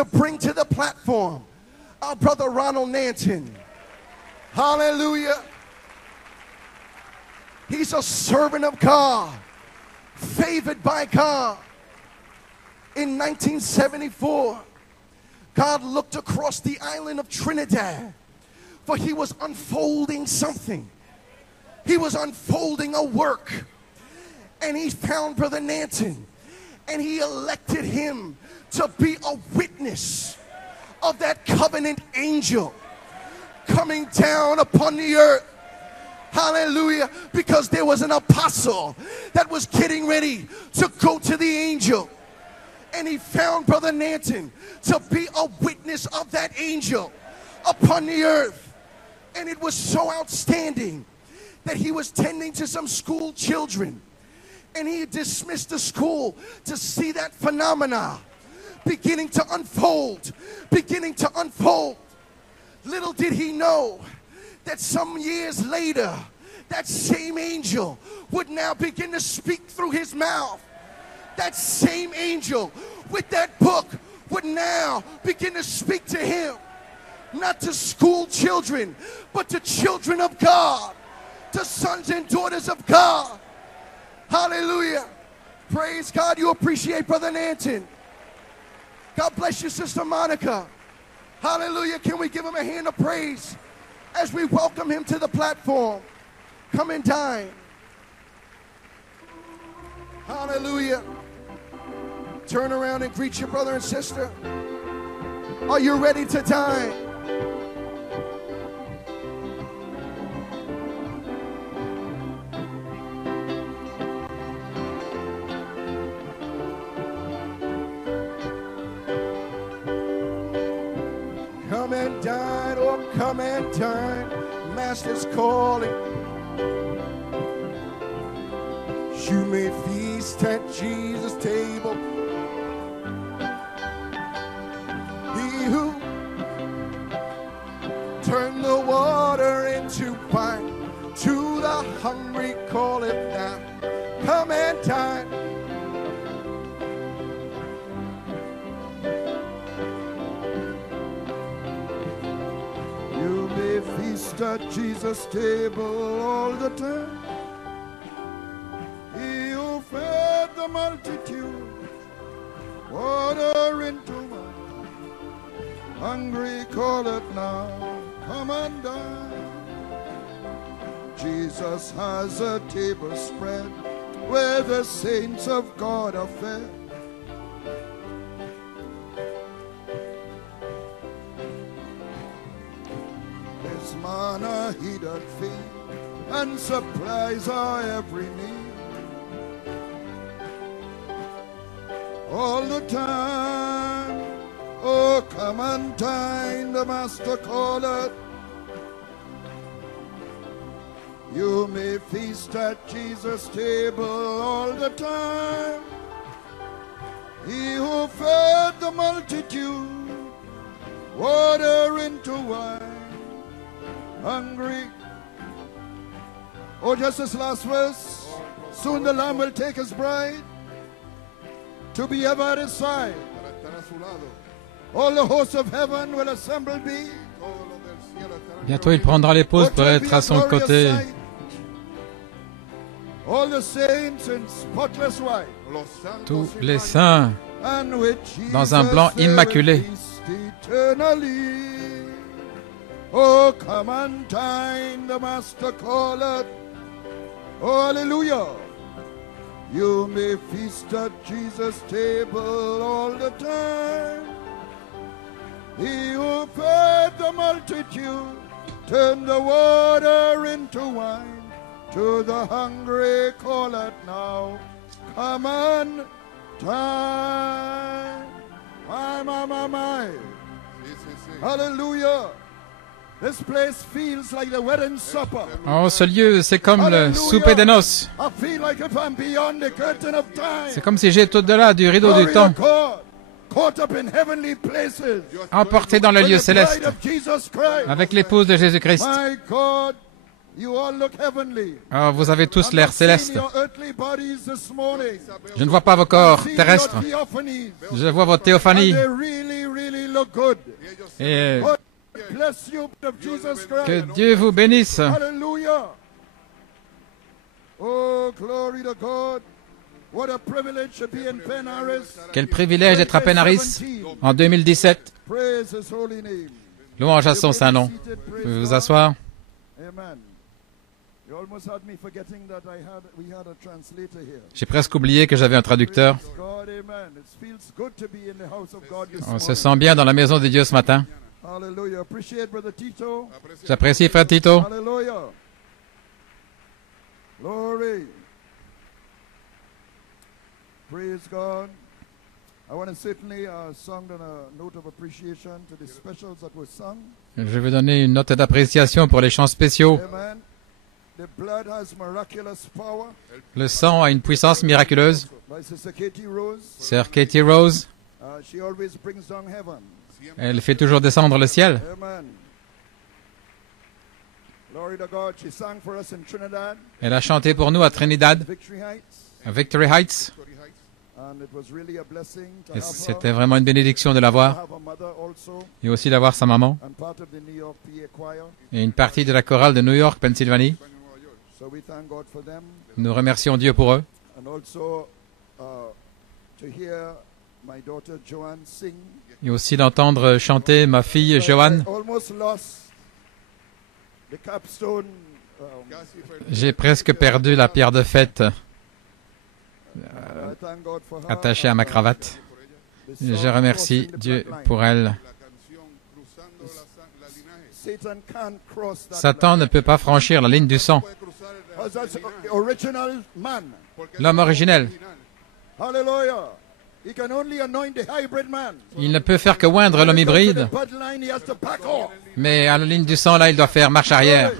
to bring to the platform our brother Ronald Nanton. Hallelujah. He's a servant of God, favored by God. In 1974, God looked across the island of Trinidad, for he was unfolding something. He was unfolding a work. And he found Brother Nanton, and he elected him to be a witness of that covenant angel coming down upon the earth. Hallelujah. Because there was an apostle that was getting ready to go to the angel. And he found Brother Nanton to be a witness of that angel upon the earth. And it was so outstanding that he was tending to some school children. And he dismissed the school to see that phenomena beginning to unfold, beginning to unfold. Little did he know that some years later, that same angel would now begin to speak through his mouth. That same angel with that book would now begin to speak to him. Not to school children, but to children of God, to sons and daughters of God. Hallelujah. Praise God. You appreciate Brother Nanton. God bless you, Sister Monica. Hallelujah. Can we give him a hand of praise as we welcome him to the platform? Come and dine. Hallelujah. Turn around and greet your brother and sister. Are you ready to dine? Come and dine, oh come and dine, Master's calling. You may feast at Jesus' table. He who turned the water into wine, to the hungry call it now. Come and dine. Feast at Jesus' table all the time. He who fed the multitude, water into wine. Hungry call it now, come and dine. Jesus has a table spread where the saints of God are fed. Manna he doth feed and supplies our every need. All the time, oh come and dine, the Master calleth. You may feast at Jesus' table all the time. He who fed the multitude, water into wine. Hungry. Oh, just this last verse. Soon the Lamb will take his bride to be ever at his side. All the hosts of heaven will assemble be. Bientôt il prendra l'épouse pour être à son côté. All the saints in spotless white. Tous les saints dans un blanc immaculé. Oh, come and dine, the Master calleth. Oh, hallelujah. You may feast at Jesus' table all the time. He who fed the multitude, turned the water into wine. To the hungry calleth now, come and dine. My. Hallelujah. This place feels like the wedding supper. Oh, ce lieu, c'est comme le souper des noces. I feel like if I'm beyond the curtain of time. C'est comme si j'étais au-delà du rideau du temps, Caught up in heavenly places. emporté dans le lieu With the bride céleste, of Jesus Christ. avec l'épouse de Jésus-Christ. My God, you all look heavenly. Oh, vous avez tous l'air céleste. Your earthly bodies this morning. Je ne vois pas vos corps See terrestres. your theophanies. Je vois votre théophanie. And they really look good. Et God bless you of Jesus Christ. que Dieu vous bénisse. Hallelujah. Oh, glory to God. What a privilege to be in Penn-Harris. Quel privilège d'être à Penn-Harris en 2017. Praise his holy name. Louange à son saint nom. Vous pouvez vous asseoir. Amen. You almost had me forgetting that we had a translator here. J'ai presque oublié que j'avais un traducteur. Praise God, amen. It feels good to be in the house of God this On se morning. sent bien dans la maison de Dieu ce matin. Hallelujah. Appreciate Brother Tito. J'apprécie Frère Tito. Hallelujah. Glory. Praise God. I want to certainly sound on a note of appreciation to the specials that were sung. Je vais donner une note d'appréciation pour les chants spéciaux. Amen. The blood has miraculous power. Le sang a une puissance miraculeuse. By Sister Katie Rose. Sœur Katie Rose, She always brings down heaven. elle fait toujours descendre le ciel. Amen. Glory to God. She sang for us in Trinidad, Elle a chanté pour nous à Trinidad, Victory Heights. à Victory Heights. And it was really a blessing to Et have c'était her, vraiment une bénédiction de la to voir have her mother also, et aussi d'avoir sa maman and part of the New York PA choir. et une partie de la chorale de New York, Pennsylvanie. So we thank God for them. Nous remercions Dieu pour eux. And also to hear my daughter Joanne sing. Et aussi d'entendre chanter ma fille Joanne. I almost lost the capstone. J'ai presque perdu la pierre de fête I thank God for her. attachée à ma cravate. The song Je remercie Crossing the Dieu Bloodline. pour elle. Satan can't cross that Satan ne peut pas franchir la ligne du sang. line. That's the original man. L'homme originel, Hallelujah. He can only anoint the hybrid man. il ne peut faire que oindre l'homme hybride, The bloodline, he has to back off. mais à la ligne du sang, là, il doit faire marche arrière.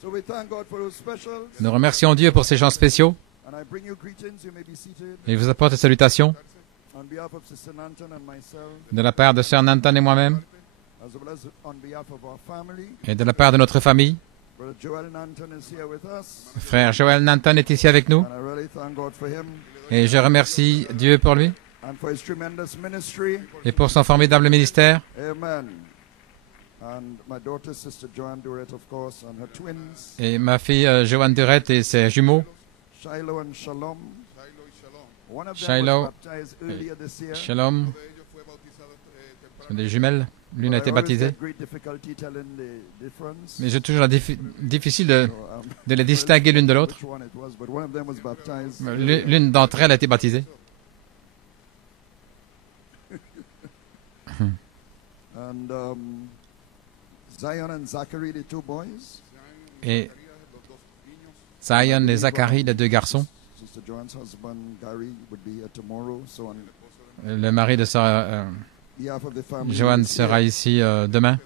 So we thank God for those specials. Nous remercions Dieu pour ces chants spéciaux And I bring you greetings. You may be seated. et vous apporte des salutations On behalf of Sister Nanton and myself, de la part de Sœur Nanton et moi-même as well as on behalf of our family. et de la part de notre famille. Brother Joel Nanton is here with us. Frère Joël Nanton est ici avec nous And I really thank God for him et je remercie Dieu pour lui and for his tremendous ministry. et pour son formidable ministère. Amen. And my daughter, Sister Joanne Durrett, of course, and her twins, Et ma fille Joanne Durette et ses jumeaux, Shiloh and Shalom. One of them Shiloh was baptized earlier this year. Shalom, sont des jumelles. L'une a I été always baptisée. get great difficulty telling the difference. Mais j'ai toujours la difficile de So, les distinguer l'une de l'autre. which one it was, but one of them was baptized. L'une d'entre elles a été baptisée. And Zion and Zachary, the two boys. Et Zion et Zacharie, les deux garçons. Sister Joanne's husband, Gary, would be here tomorrow. So on Le mari de Sœur behalf of the family, Joanne is sera here, ici demain.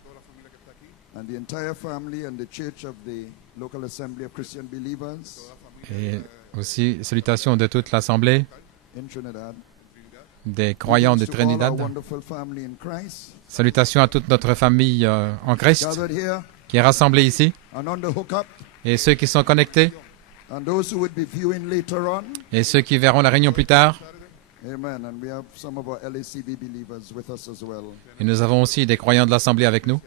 and the entire family and the church of the local assembly of Christian believers Et aussi salutations de toute l'Assemblée in Trinidad. des croyants de Greetings to all our Trinidad. wonderful family in Christ, Salutations à toute notre famille en Christ gathered here qui est rassemblée ici and on the hookup, et ceux qui sont connectés and those who would be viewing later on. et ceux qui verront la réunion plus tard. Amen. And we have some of our LACB believers with us as well. Et nous avons aussi des croyants de l'Assemblée avec nous.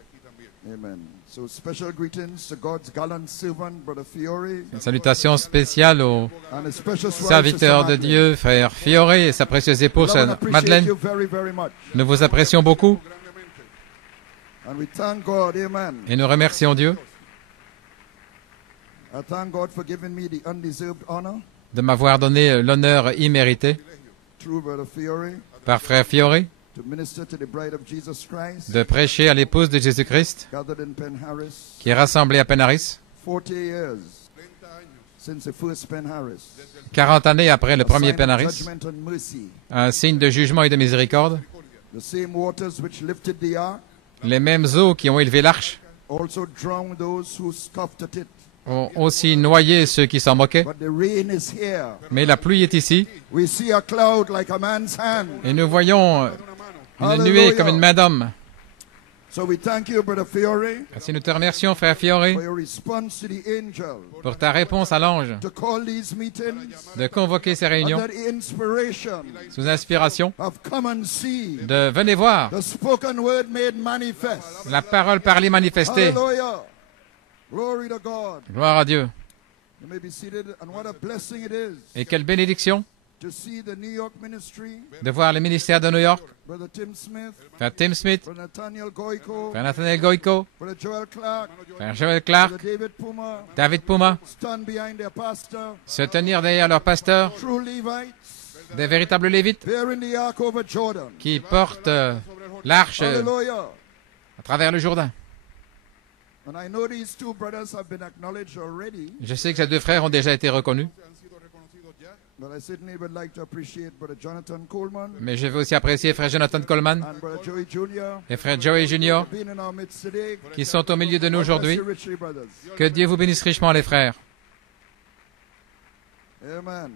Amen. So special greetings to God's gallant servant, Brother Fiore, Une salutation spéciale au and a special wife, serviteur Sister de Madeleine. Dieu, frère Fioré et sa précieuse épouse, Love and appreciate Madeleine. you very, very much. Nous vous apprécions beaucoup And we thank God, amen. et nous remercions Dieu I thank God for giving me the undeserved honor de m'avoir donné l'honneur immérité through Brother Fiore par frère Fioré to minister to the bride of Jesus Christ, de prêcher à l'épouse de Jésus-Christ gathered in Penn-Harris. qui est rassemblée à Penn-Harris 40 years since the first Penn-Harris. 40 années après le A premier sign of Penn-Harris, judgment and mercy. un signe de jugement et de miséricorde. The same waters which lifted the ark Les mêmes eaux qui ont élevé l'arche also drowned those who scoffed at it. ont aussi noyé ceux qui s'en moquaient. But the rain is here. Mais la pluie est ici We see a cloud like a man's hand. et nous voyons une Hallelujah. nuée comme une main d'homme. So we thank you, Brother Fiore, Ainsi, nous te remercions, frère Fiore, for your response to the angel pour ta réponse à l'ange to call these meetings, de convoquer ces and réunions that inspiration sous inspiration of come and see de venez voir the spoken word made manifest. la parole parlée manifestée. Hallelujah. Glory to God. Gloire à Dieu. You may be seated, and what a blessing it is Et quelle bénédiction to see the New York ministry, de voir le ministère de New York, Brother Tim Smith, frère Tim Smith, Brother Nathaniel Goiko, frère Nathaniel Goiko, Brother Joel Clark, frère Joel Clark, Brother David Puma, David Puma, stand behind their pastor, se tenir derrière leur pasteur, true Levites, des véritables Lévites bearing the ark over Jordan. qui portent l'arche Hallelujah. à travers le Jourdain. And I know these two brothers have been acknowledged already, Je sais que ces deux frères ont déjà été reconnus, but I certainly would like to appreciate Brother Jonathan Coleman mais je veux aussi apprécier frère Jonathan Coleman and Brother Joey Jr. et frère Joey Jr. being in our midst today. qui sont au milieu de nous God bless aujourd'hui. you richly, brothers. Que Dieu vous bénisse richement, les frères. Amen.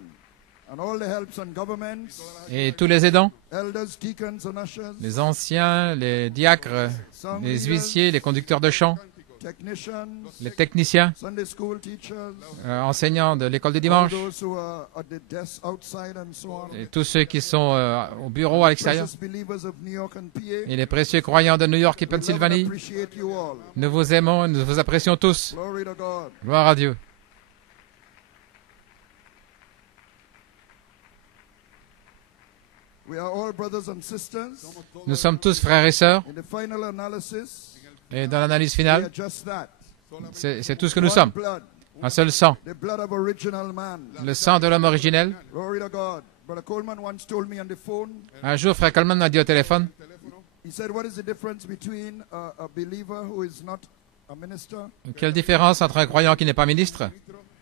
And all the helps and governments, Et tous les aidants, elders, deacons, and ushers, les anciens, les diacres, song les leaders, huissiers, les conducteurs de chant, technicians, les techniciens, Sunday school teachers, enseignants de l'école du all dimanche, those who are at the desk outside and so on. et tous ceux qui sont au bureau à l'extérieur, Precious believers of New York and PA, et les précieux croyants de New York et we love and Pennsylvanie. appreciate you all. Nous vous aimons et nous vous apprécions tous. Glory to God. Gloire à Dieu. We are all brothers and sisters. Nous sommes tous frères et sœurs, In the final analysis, et dans l'analyse we finale, are just that. c'est tout ce que nous One sommes. blood, Un seul sang, the blood of original man. le sang de l'homme originel. Glory to God. Brother Coleman once told me on the phone, Un jour, frère Coleman m'a dit au téléphone, he said, what is the difference between a believer who is not a minister quelle différence entre un croyant qui n'est pas ministre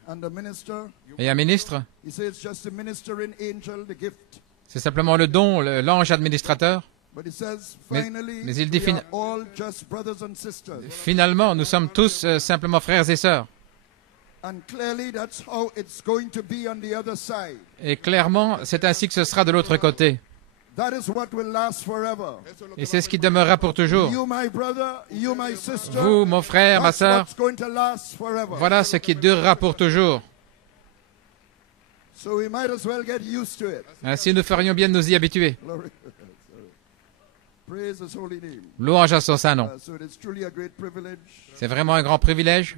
and a minister? et un ministre? He says it's just the ministering angel, the gift. C'est simplement le don, l'ange administrateur. But he says, Mais finally, il we dit are all just brothers and sisters. Finalement, nous sommes tous simplement frères et sœurs. And clearly, that's how it's going to be on the other side. Et clairement, c'est ainsi que ce sera de l'autre côté. That is what will last forever. Et c'est ce qui demeurera pour toujours. You, my brother, you, my sister. Vous, mon frère, ma That's sœur, what's going to last forever. voilà ce qui durera pour toujours. So we might as well get used to it. Ainsi, nous ferions bien de nous y habituer. Glory. Praise His holy name. Louange à son saint nom. So it's truly a great privilege C'est vraiment un grand privilège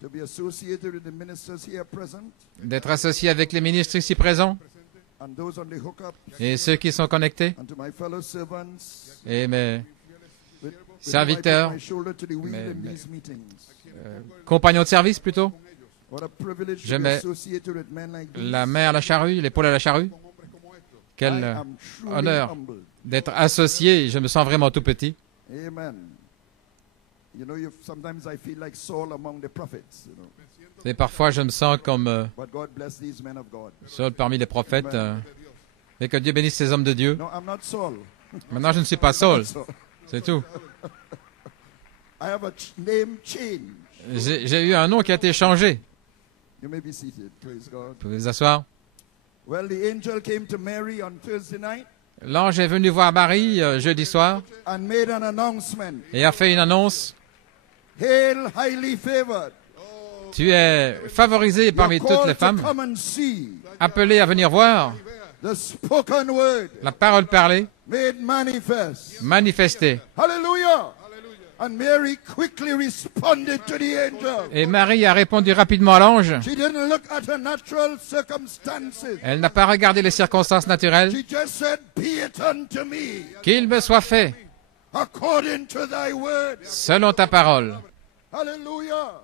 to be associated with the ministers here present d'être associé avec les ministres ici présents and those on the hookup et ceux qui sont connectés and to my fellow servants et mes with serviteurs, my shoulder to the wheel in mais- these meetings. compagnons de service plutôt. What a privilege Je to be mets associated with men like this. La main à la charrue, l'épaule à la charrue. I Quel am truly honneur humbled. d'être associé. Je me sens vraiment tout petit. Amen. You know, sometimes I feel like Saul among the prophets, you know. Et parfois, je me sens comme But God bless these men of God. Saul parmi les prophètes. Et que Dieu bénisse ces hommes de Dieu. No, I'm not Saul. Maintenant, je ne suis pas Saul. C'est tout. I have a name change. J'ai eu un nom qui a été changé. You may be seated. Praise God. Vous pouvez vous asseoir. Well, the angel came to Mary on Thursday night L'ange est venu voir Marie jeudi soir and made an announcement. et a fait une annonce. Hail, highly favored. Tu es favorisé parmi You're toutes les called to femmes, come and see appelé à venir voir the spoken word la parole parlée, made manifest. manifestée. Hallelujah. And Mary quickly responded to the angel. Et Marie a répondu rapidement à l'ange. She didn't look at her natural circumstances. Elle n'a pas regardé les circonstances naturelles. She just said, be it unto me Qu'il me soit fait according to thy word. selon ta parole. Hallelujah.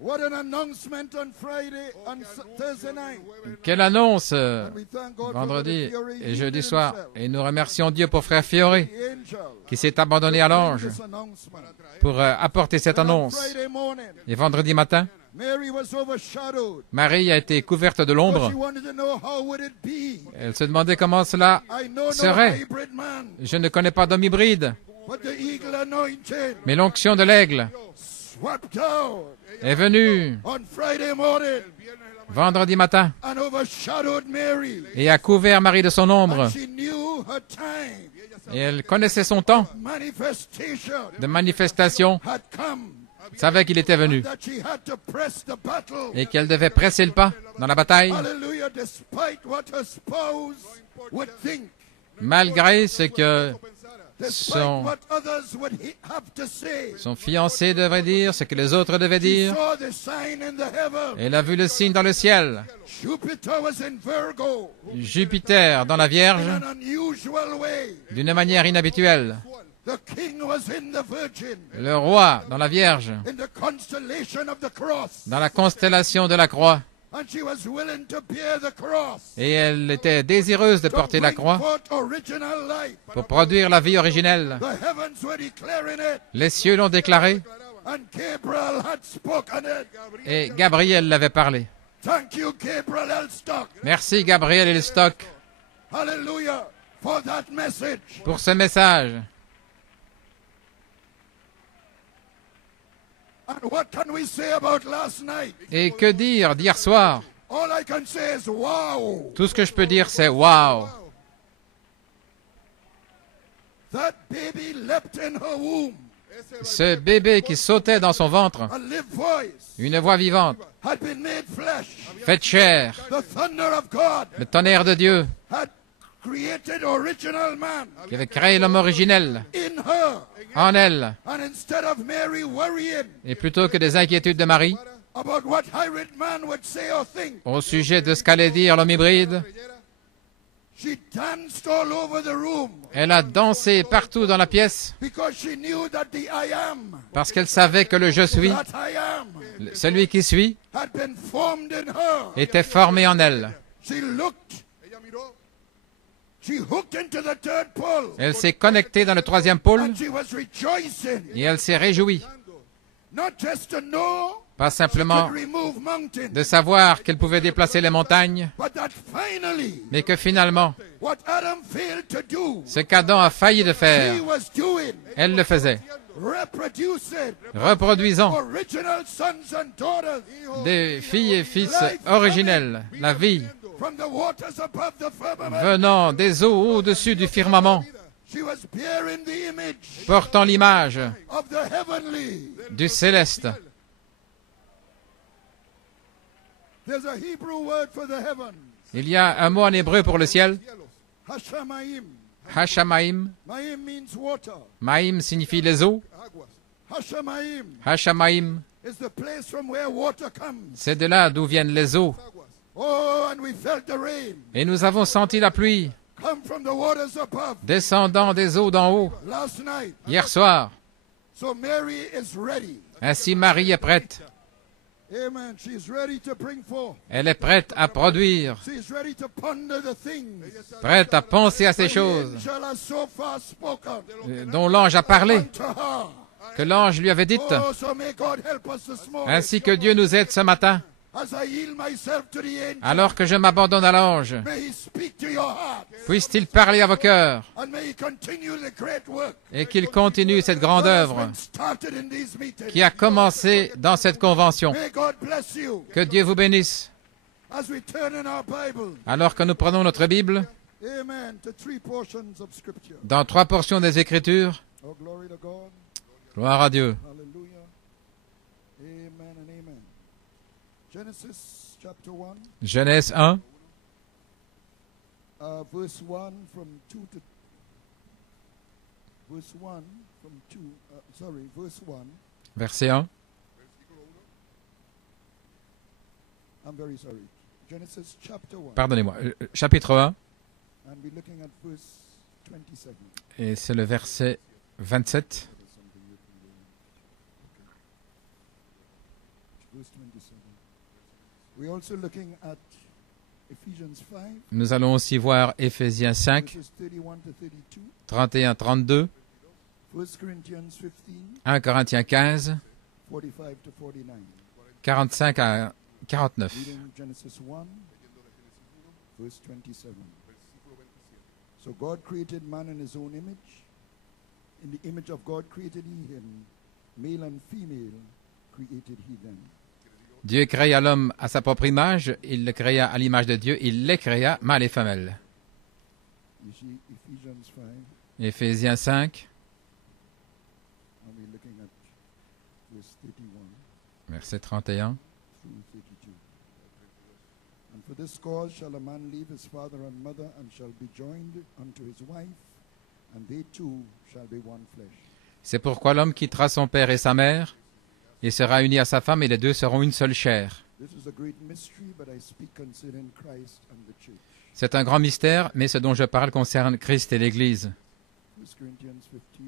What an announcement on Friday, on Thursday night. Quelle annonce And we thank God for vendredi Brother Fiore. et He jeudi did soir. himself. Et nous remercions Dieu pour frère Fiore The angel qui s'est abandonné à l'ange this announcement. pour apporter cette And on annonce. Friday morning, Et vendredi matin, Mary was overshadowed. Marie a été couverte de But l'ombre. she wanted to know how would it be. Elle se demandait comment cela I know no serait. hybrid man, Je ne connais pas d'homme hybride, but the eagle anointed mais l'onction de l'aigle swept down est venue on Friday morning. vendredi matin, and overshadowed Mary. et a couvert Marie de son ombre. And she knew her time. Et elle connaissait son temps Manifestation de manifestation, had come. savait qu'il était venu That she had to press the battle. et qu'elle devait presser le pas dans la bataille, Hallelujah, despite what her spouse would think. malgré ce que Despite son, what others would have to say. son fiancé devait dire, ce que les autres devaient She dire. saw the sign in the heaven. Elle a vu le signe dans le ciel. Jupiter was in Virgo Jupiter dans la in Vierge, an unusual way. d'une manière inhabituelle. The king was in the Virgin, Le roi dans la Vierge, in the constellation of the cross. dans la constellation de la croix. And she was willing to bear the cross. Et elle était désireuse de porter la croix Forth original life. pour produire la vie originelle. The heavens were declaring it, Les cieux l'ont déclaré and Gabriel had spoken it. et Gabriel l'avait parlé. Thank you, Gabriel Elstock. Merci Gabriel Elstock Hallelujah, for that message. pour ce message. And what can we say about last night? Et que dire d'hier soir? All I can say is wow. Tout ce que je peux dire, c'est waouh! That baby leapt in her womb. Ce bébé qui sautait dans son ventre, A live voice une voix vivante, had been made flesh. faite chair, The thunder of God le tonnerre de Dieu, had created original man qui avait créé l'homme originel in her. en elle. And instead of Mary worrying Et plutôt que des inquiétudes de Marie about what hybrid man would say or think, au sujet de ce qu'allait dire l'homme hybride, she danced all over the room elle a dansé partout dans la pièce because she knew that the I am, parce qu'elle savait que le je suis, that I am, celui qui suit, had been formed in her. était formé en elle. She looked. She hooked into the third pole. Elle s'est connectée dans le troisième pôle And she was rejoicing. et elle s'est réjouie, Not just to know pas she simplement could remove mountains, de savoir qu'elle pouvait déplacer les montagnes, but that finally, mais que finalement, what Adam failed to do, ce qu'Adam a failli de he faire, was doing, elle le faisait, reproducing reproduisant original sons and daughters des filles et fils originels, la vie from the waters above the firmament. venant des eaux au-dessus du firmament, She was bearing the image portant l'image of the heavenly. du céleste. There's a Hebrew word for the heavens, Il y a un mot en hébreu pour le ciel, Hashamaim. Hashamaim. Maim means water. Maïm signifie les eaux. Hashamaim Hashamaim, is the place from where water comes. c'est de là d'où viennent les eaux. Oh, and we felt the rain Et nous avons senti la pluie come from the waters above descendant des eaux d'en haut last night. hier soir. So Mary is ready. Ainsi Marie est prête. Amen. She's ready to bring forth. Elle est prête à produire, She's ready to ponder the things prête à penser à ces the choses angel has so far spoken dont l'ange a parlé, unto her. que l'ange lui avait dites. Oh, so may God help us this morning. Ainsi que Dieu nous aide ce matin, As I yield myself to the angel, alors que je m'abandonne à l'ange. may he speak to your heart Puisse-t-il parler à vos cœurs and may he continue the great work et qu'il continue cette grande that has œuvre been started in these meetings. qui a commencé dans cette convention. May God bless you. Que Dieu vous bénisse. As we turn in our Bible, Alors que nous prenons notre Bible, amen, to 3 portions of Scripture. dans 3 portions des Écritures, Oh, glory to God. gloire à Dieu. Hallelujah. Amen and amen. Genesis chapter 1, Genèse 1, verse 1 from 2 to verse 1 from 2 verse 1. verset 1. I'm very sorry. Genesis chapter 1. Pardonnez-moi. Chapitre 1, And we're looking at verse 27. et c'est le verset 27. Verse 27. We're also looking at Ephesians 5, Nous allons aussi voir Éphésiens 5, verses 31 to 32, 31-32, 1 Corinthians 15, 1 Corinthiens 15, 45 to 49. 45 à 49. Reading Genesis 1, verse 27. So God created man in his own image. In the image of God created he him. Male and female created he them. Dieu créa l'homme à sa propre image, il le créa à l'image de Dieu, il les créa, mâles et femelles. You see Ephesians 5, Éphésiens 5, and we're looking at verse 31 verset 31. through 32. And for this cause shall a man leave his father and mother, and shall be joined unto his wife, and they two shall be one flesh. C'est pourquoi l'homme quittera son père et sa mère, et sera uni à sa femme, et les deux seront une seule chair. This is a great mystery, but I speak concerning Christ and the church. C'est un grand mystère, mais ce dont je parle concerne Christ et l'Église. 1 Corinthians 15,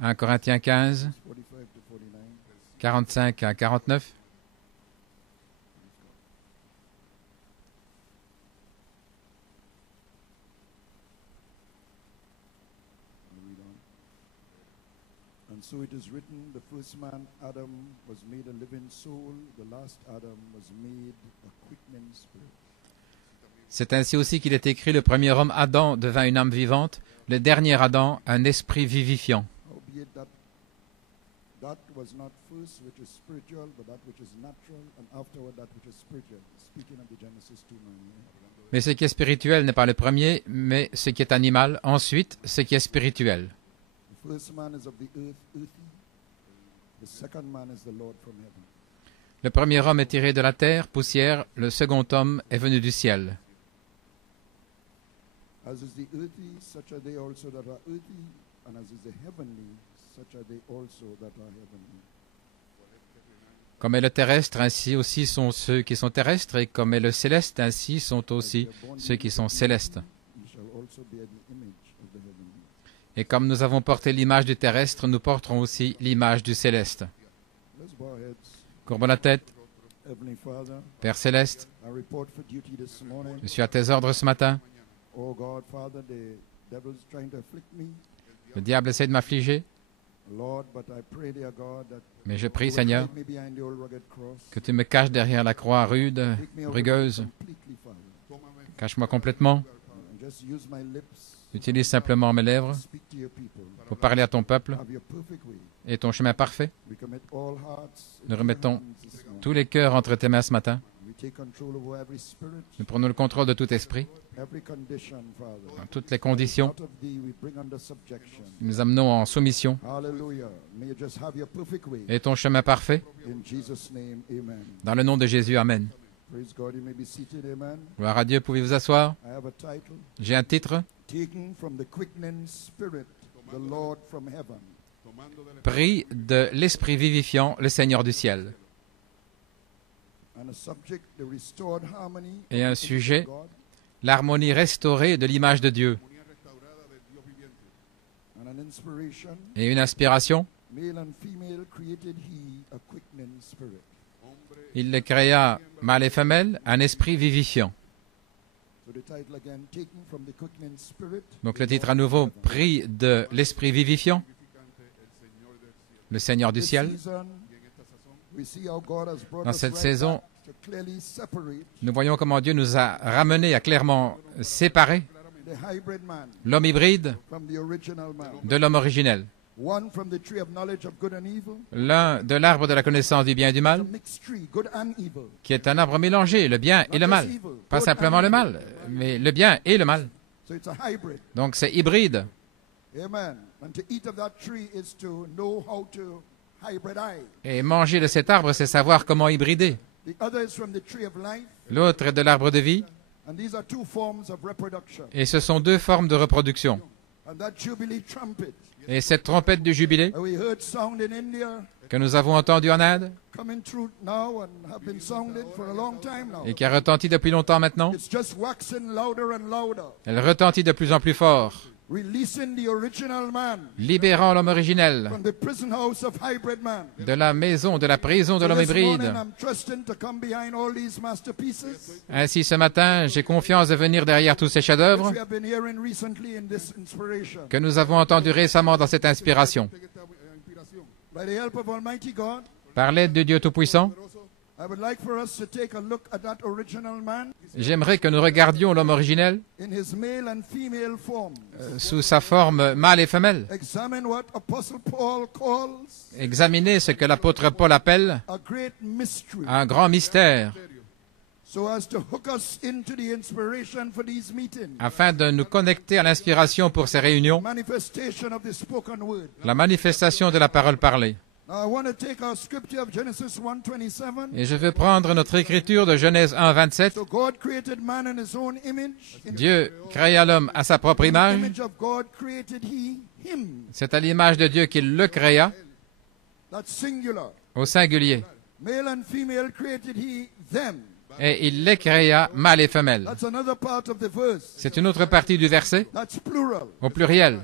1 Corinthiens 15, 45 to 49. 45 à 49. I'll read on. And so it is written, the first man, Adam, was made a living soul. The last Adam was made a quickening spirit. C'est ainsi aussi qu'il est écrit, le premier homme, Adam, devint une âme vivante, le dernier Adam, un esprit vivifiant. Howbeit that was not first which is spiritual, but that which is natural, and afterward that which is spiritual. Speaking of the Genesis 2:9. Mais ce qui est spirituel n'est pas le premier, mais ce qui est animal, ensuite ce qui est spirituel. The first man is of the earth, earthy. The second man is the Lord from heaven. Le premier homme est tiré de la terre, poussière, le second homme est venu du ciel. As is the earthy, such are they also that are earthy, and as is the heavenly, such are they also that are heavenly. Comme est le terrestre, ainsi aussi sont ceux qui sont terrestres, et comme est le céleste, ainsi sont aussi ceux qui sont célestes. You shall also bear the image of the heavenly. Et comme nous avons porté l'image du terrestre, nous porterons aussi l'image du céleste. Let's bow our heads. Courbons la tête. Heavenly Father, Père céleste, I report for duty this morning. je suis à tes ordres ce matin. Oh God, Father, the devil's trying to afflict me. Le diable essaie de m'affliger, Lord, but I pray, dear God, that mais je prie, you will Seigneur, hide me behind the old rugged cross. que tu me caches derrière la croix rude, Take me out rugueuse. completely, Father. Cache-moi complètement. And just use my lips Utilise simplement mes lèvres to speak to your people. pour parler à ton peuple Have your perfect way. et ton chemin parfait. We commit all hearts Nous into your remettons hands this morning. tous les cœurs entre tes mains ce matin. We take control over every spirit, Nous prenons le contrôle de tout esprit, every condition, Father. dans toutes les conditions. Out of thee we bring under subjection. Nous amenons en soumission Hallelujah. May you just have your perfect way. et ton chemin parfait. In Jesus' name, amen. Dans le nom de Jésus, Amen. Praise God. You may be seated, amen. Gloire à Dieu, pouvez vous asseoir. I have a title. J'ai un titre, Taken from the quickening spirit, the Lord from heaven. Pris de l'Esprit vivifiant, le Seigneur du ciel. And a subject, the restored harmony Et un of the image sujet, of God. l'harmonie restaurée de l'image de Dieu. And an inspiration, Et une inspiration, male and female created he a quickening spirit. il les créa, mâle et femelle, un esprit vivifiant. So the title again, taken from the quickening spirit. Donc the le titre à Lord nouveau, from heaven. Pris de l'Esprit vivifiant, le Seigneur du This ciel. season, we see how God has brought Dans us cette right saison, back to clearly separate nous voyons comment Dieu nous a ramenés à clairement séparer the hybrid man l'homme hybride from the original man. de l'homme originel. One from the tree of knowledge of good and evil. L'un de l'arbre de la connaissance du bien et du It's a mal, mixed tree, good and evil. qui est un arbre mélangé, le bien et le mal. Pas simplement le mal, mais le bien et le mal. So it's a hybrid. Donc c'est hybride. Amen. And to eat of that tree is to know how to hybridize. Et manger de cet arbre, c'est savoir comment hybrider. The other is from the tree of life. L'autre est de l'arbre de vie, And these are two forms of reproduction. et ce sont deux formes de reproduction. And that jubilee trumpet Et cette trompette du jubilé that we heard sound in India que nous avons entendue en Inde, coming through now and have been sounded for a long time now. et qui a retenti depuis longtemps maintenant, It's just waxing louder and louder. elle retentit de plus en plus fort, Releasing the original man libérant l'homme originel from the prison house of hybrid man. de la maison, de la prison de So l'homme this morning hybride. I'm trusting to come behind all these masterpieces Ainsi, ce matin, j'ai confiance de venir derrière tous ces chefs-d'œuvre which we have been hearing recently in this inspiration. que nous avons entendus récemment dans cette inspiration. By the help of Almighty God, Par l'aide de Dieu Tout-Puissant, I would like for us to take a look at that original man J'aimerais que nous regardions l'homme originel in his male and female forms. sous sa forme mâle et femelle. Examine what Apostle Paul calls Examinez ce que l'apôtre Paul appelle a great mystery, un grand mystère, so as to hook us into the inspiration for these meetings. afin de nous connecter à l'inspiration pour ces réunions, Manifestation of the spoken word. la manifestation de la parole parlée. Now I want to take our scripture of Genesis 1:27. Et je veux prendre notre écriture de Genèse 1, 27. So God created man in his own image. In Dieu créa l'homme à sa propre the image. image of God created he him. C'est à l'image de Dieu qu'il le créa, That's singular. au singulier. Male and female created he them. Et il les créa, mâle et femelle. That's another part of the verse. C'est une autre partie du verset, That's plural. au pluriel.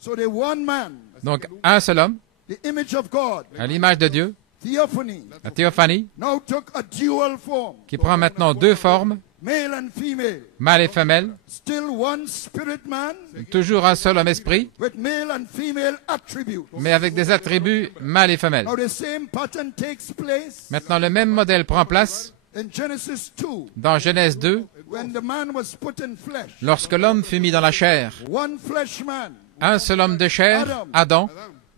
So the one man, Donc, un seul homme, the image of God, à l'image de Dieu, theophany, la théophanie, now took a dual form. qui prend maintenant deux formes, Male and female. mâle et femelle, Still one spirit man toujours un seul homme esprit, with male and female attributes. mais avec des attributs mâle et femelle. Now the same pattern takes place Maintenant, le même modèle prend place in Genesis 2 dans Genèse 2, when the man was put in flesh. lorsque l'homme fut mis dans la chair. One flesh man Un seul homme de chair, Adam,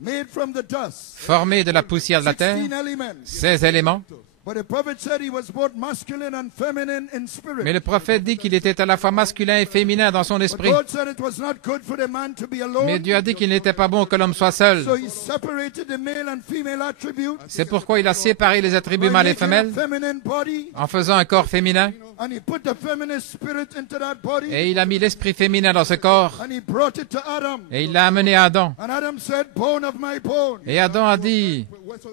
made from the dust. formé de la poussière de la terre, 16 elements. 16 éléments. But the prophet said he was both masculine and feminine in spirit. Mais le prophète dit qu'il était à la fois masculin et féminin dans son But esprit. God said it was not good for the man to be alone. Mais Dieu a dit qu'il n'était pas bon que l'homme soit seul. So he separated the male and female attributes. C'est pourquoi il a séparé les attributs mâles et By making a femelles feminine body, en faisant un corps féminin. and he put the feminine spirit into that body, Et il a mis l'esprit féminin dans ce corps. and he brought it to Adam. Et il l'a amené à Adam. And Adam said, bone of my bone, Et Adam a dit,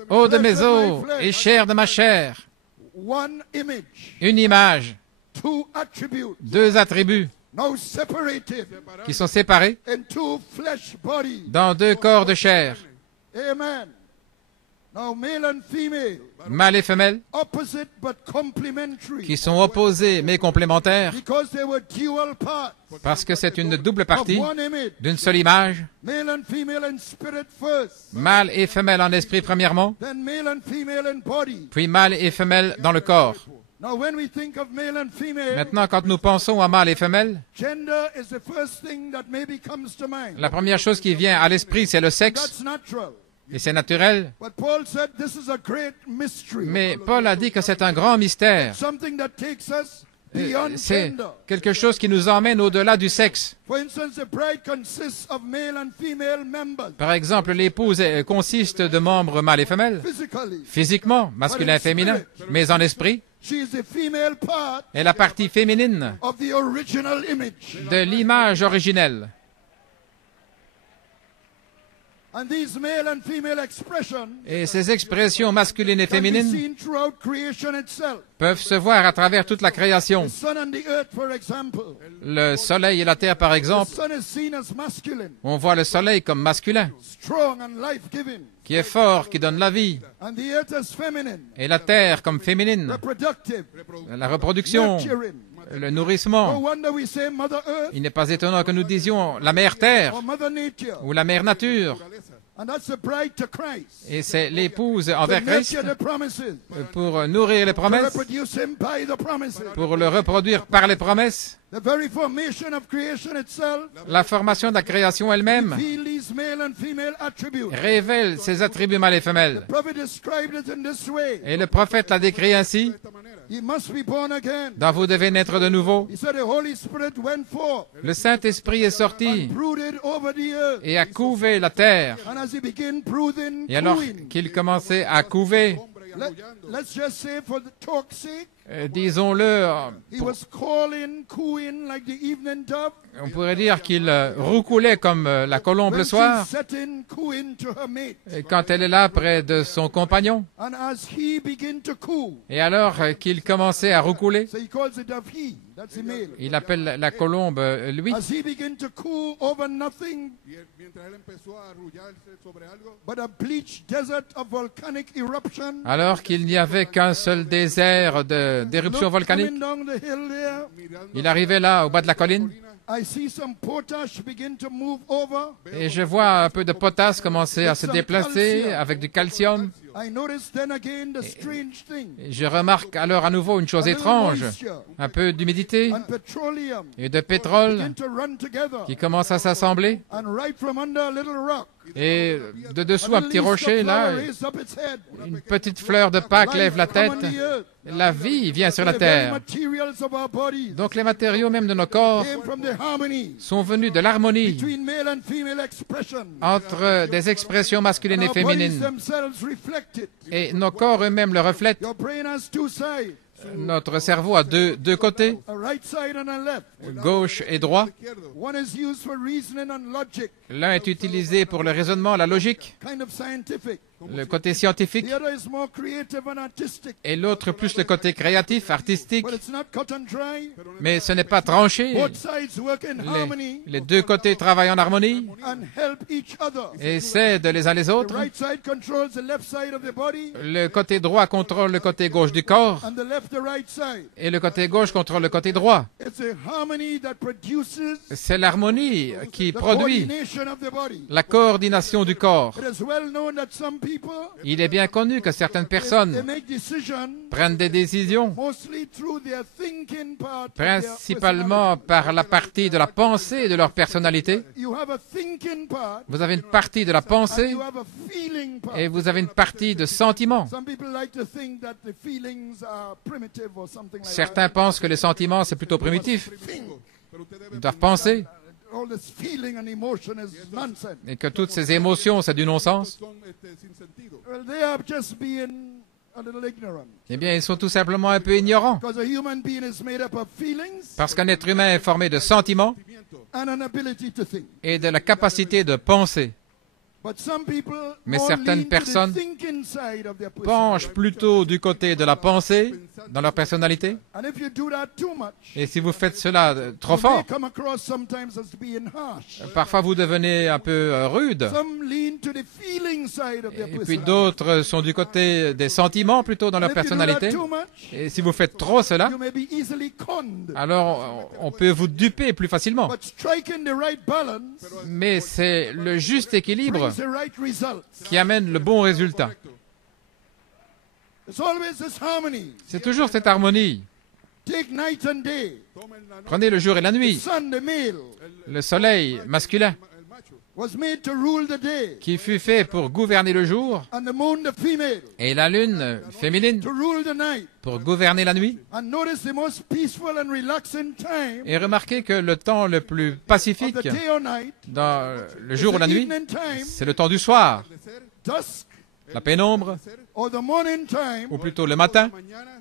ô de mes os et chair de ma chair, one image, une image, two attributes, deux attributs now separated qui sont séparés in two flesh bodies. dans deux corps de chair, Amen. Now male and female, mâle et femelle, opposite but complementary, qui sont opposés mais complémentaires, because they were dual parts parce que c'est une double of partie one image, d'une seule image, male and female in spirit first, mâle et femelle en esprit premièrement, then male and female in body. puis mâle et femelle dans le corps. Now when we think of male and female, Maintenant, quand nous pensons à mâle et femelle, gender is the first thing that maybe comes to mind. la première chose qui vient à l'esprit, c'est le sexe, That's natural. et c'est naturel. But Paul said this is a great mystery. Mais Paul a dit que c'est un grand mystère. Something that takes us beyond C'est gender. quelque chose qui nous emmène au-delà du sexe. For instance, the bride consists of male and female members Par exemple, l'épouse consiste de membres mâles et femelles, physically. physiquement, masculin et féminin, mais en esprit, She is the female part est la partie féminine of the original image. de l'image originelle. And these male and female expressions Et ces expressions masculines et can be féminines seen throughout creation itself. peuvent se voir à travers toute la création. The sun and the earth, for example. Le soleil et la terre, par The exemple, sun is seen as masculine, on voit le soleil comme masculin, strong and life-giving. qui est fort, qui donne la vie, And the earth as feminine, et la terre comme féminine, reproductive, la reproduction, nurturing. le No nourrissement. wonder we say Mother Earth Il n'est pas étonnant que nous disions la mère terre or Mother Nature. ou la mère nature, And that's the bride to Christ. et c'est l'épouse To envers Christ nurture the promises. pour nourrir les To promesses, reproduce him by the promises. pour le reproduire par les promesses. The very formation of creation itself La formation de la création elle-même reveal these male and female attributes. révèle ses attributs mâles et femelles. Prophet described it in this way. Et le prophète l'a décrit ainsi, He must be born again. dont vous devez naître de nouveau. He said the Holy Spirit went forth Le Saint-Esprit est sorti and brooded over the earth. et a couvé la terre. And as he began brooding, Et alors cooing, qu'il commençait à couver, let's just say for the talk's sake, disons-le, he was calling, cooing like the evening dove. on pourrait dire qu'il roucoulait comme la colombe le When soir, she's sitting cooing to her mate. quand elle est là près de son compagnon. And as he began to coo, Et alors qu'il commençait à roucouler, so he calls the dove he, that's the male. il appelle la colombe lui. As he began to coo over nothing but a bleached desert of volcanic eruption, Alors qu'il n'y avait qu'un seul désert d'éruption volcanique, coming down the hill there, il arrivait là, au bas de la colline, I see some potash begin to move over et je vois un peu de potasse commencer à se déplacer avec du calcium I noticed then again the strange thing. Je remarque alors à nouveau une chose étrange, un peu d'humidité And petroleum et de pétrole begin to run together. qui commence à s'assembler. And right from under a little rock, Et de dessous a un little petit leaf rocher, of là, flower raised up its head. une petite fleur de Pâques lève la Life come tête. on the earth. La vie vient sur la The very terre. materials of our bodies Donc les matériaux même de nos corps came from the harmony sont venus de l'harmonie between male and female expression. entre des expressions masculines And et our bodies féminines. themselves reflect it. Et nos corps eux-mêmes le reflètent. Your brain has two sides, Notre cerveau a deux côtés, a right side and a left. gauche et droit. One is used for reasoning and logic, L'un est utilisé pour le raisonnement, la logique, kind of scientific. le côté scientifique, The other is more creative and artistic. et l'autre plus le côté créatif, artistique. But it's not cut and dry. Mais ce n'est pas tranché. Both sides work in harmony Les deux côtés travaillent en harmonie and help each other. et s'aident les uns les The autres. right side controls the left side of the body, Le côté droit contrôle le côté gauche du corps and the left the right side. et le côté gauche contrôle le côté droit. It's a harmony that produces C'est l'harmonie qui the produit coordination of the body. la coordination du corps. It is well known that some people Il est bien connu que certaines they personnes make decisions prennent des décisions mostly through their thinking part. of their principalement personality. par la partie de la pensée de leur personnalité. You have a thinking part Vous avez une partie de la and pensée you have a feeling part. et vous avez une partie de sentiment. Some people like to think that the feelings are primitive or something like Certains pensent que les sentiments, c'est plutôt primitif. that. Think. Ils doivent penser All this feeling and emotion is nonsense. et que toutes ces émotions, c'est du non-sens. Well, they are just being a little ignorant. Eh bien, ils sont tout simplement un peu ignorants. Because a human being is made up of feelings Parce qu'un être humain est formé de sentiments and an ability to think. et de la capacité de penser. But some people Mais more certaines lean to the personnes thinking side of their Penchent personality. plutôt du côté de la pensée dans leur personnalité. And if you do that too much, Et si vous faites cela trop you fort, may come across sometimes as being harsh. parfois vous devenez un peu rude. Some lean to the feeling side of their Et puis personality. d'autres sont du côté des sentiments plutôt dans And leur if you do that personnalité. too much, Et si vous faites trop cela, you may be easily conned. alors on peut vous duper plus facilement. But striking the right balance Mais c'est le juste équilibre brings the right result. qui amène le bon résultat. It's always this harmony. C'est toujours cette harmonie. Take night and day. Prenez le jour et la The nuit. sun, the male, Le soleil masculin was made to rule the day, qui fut fait pour gouverner le jour and the moon, the female, et la lune féminine to rule the night. pour gouverner la nuit. And notice the most peaceful and relaxing time Et remarquez que le temps le plus of pacifique the day or night dans le is jour ou la the nuit, evening time, c'est le temps du soir, dusk, la pénombre, or the morning time, ou plutôt le matin,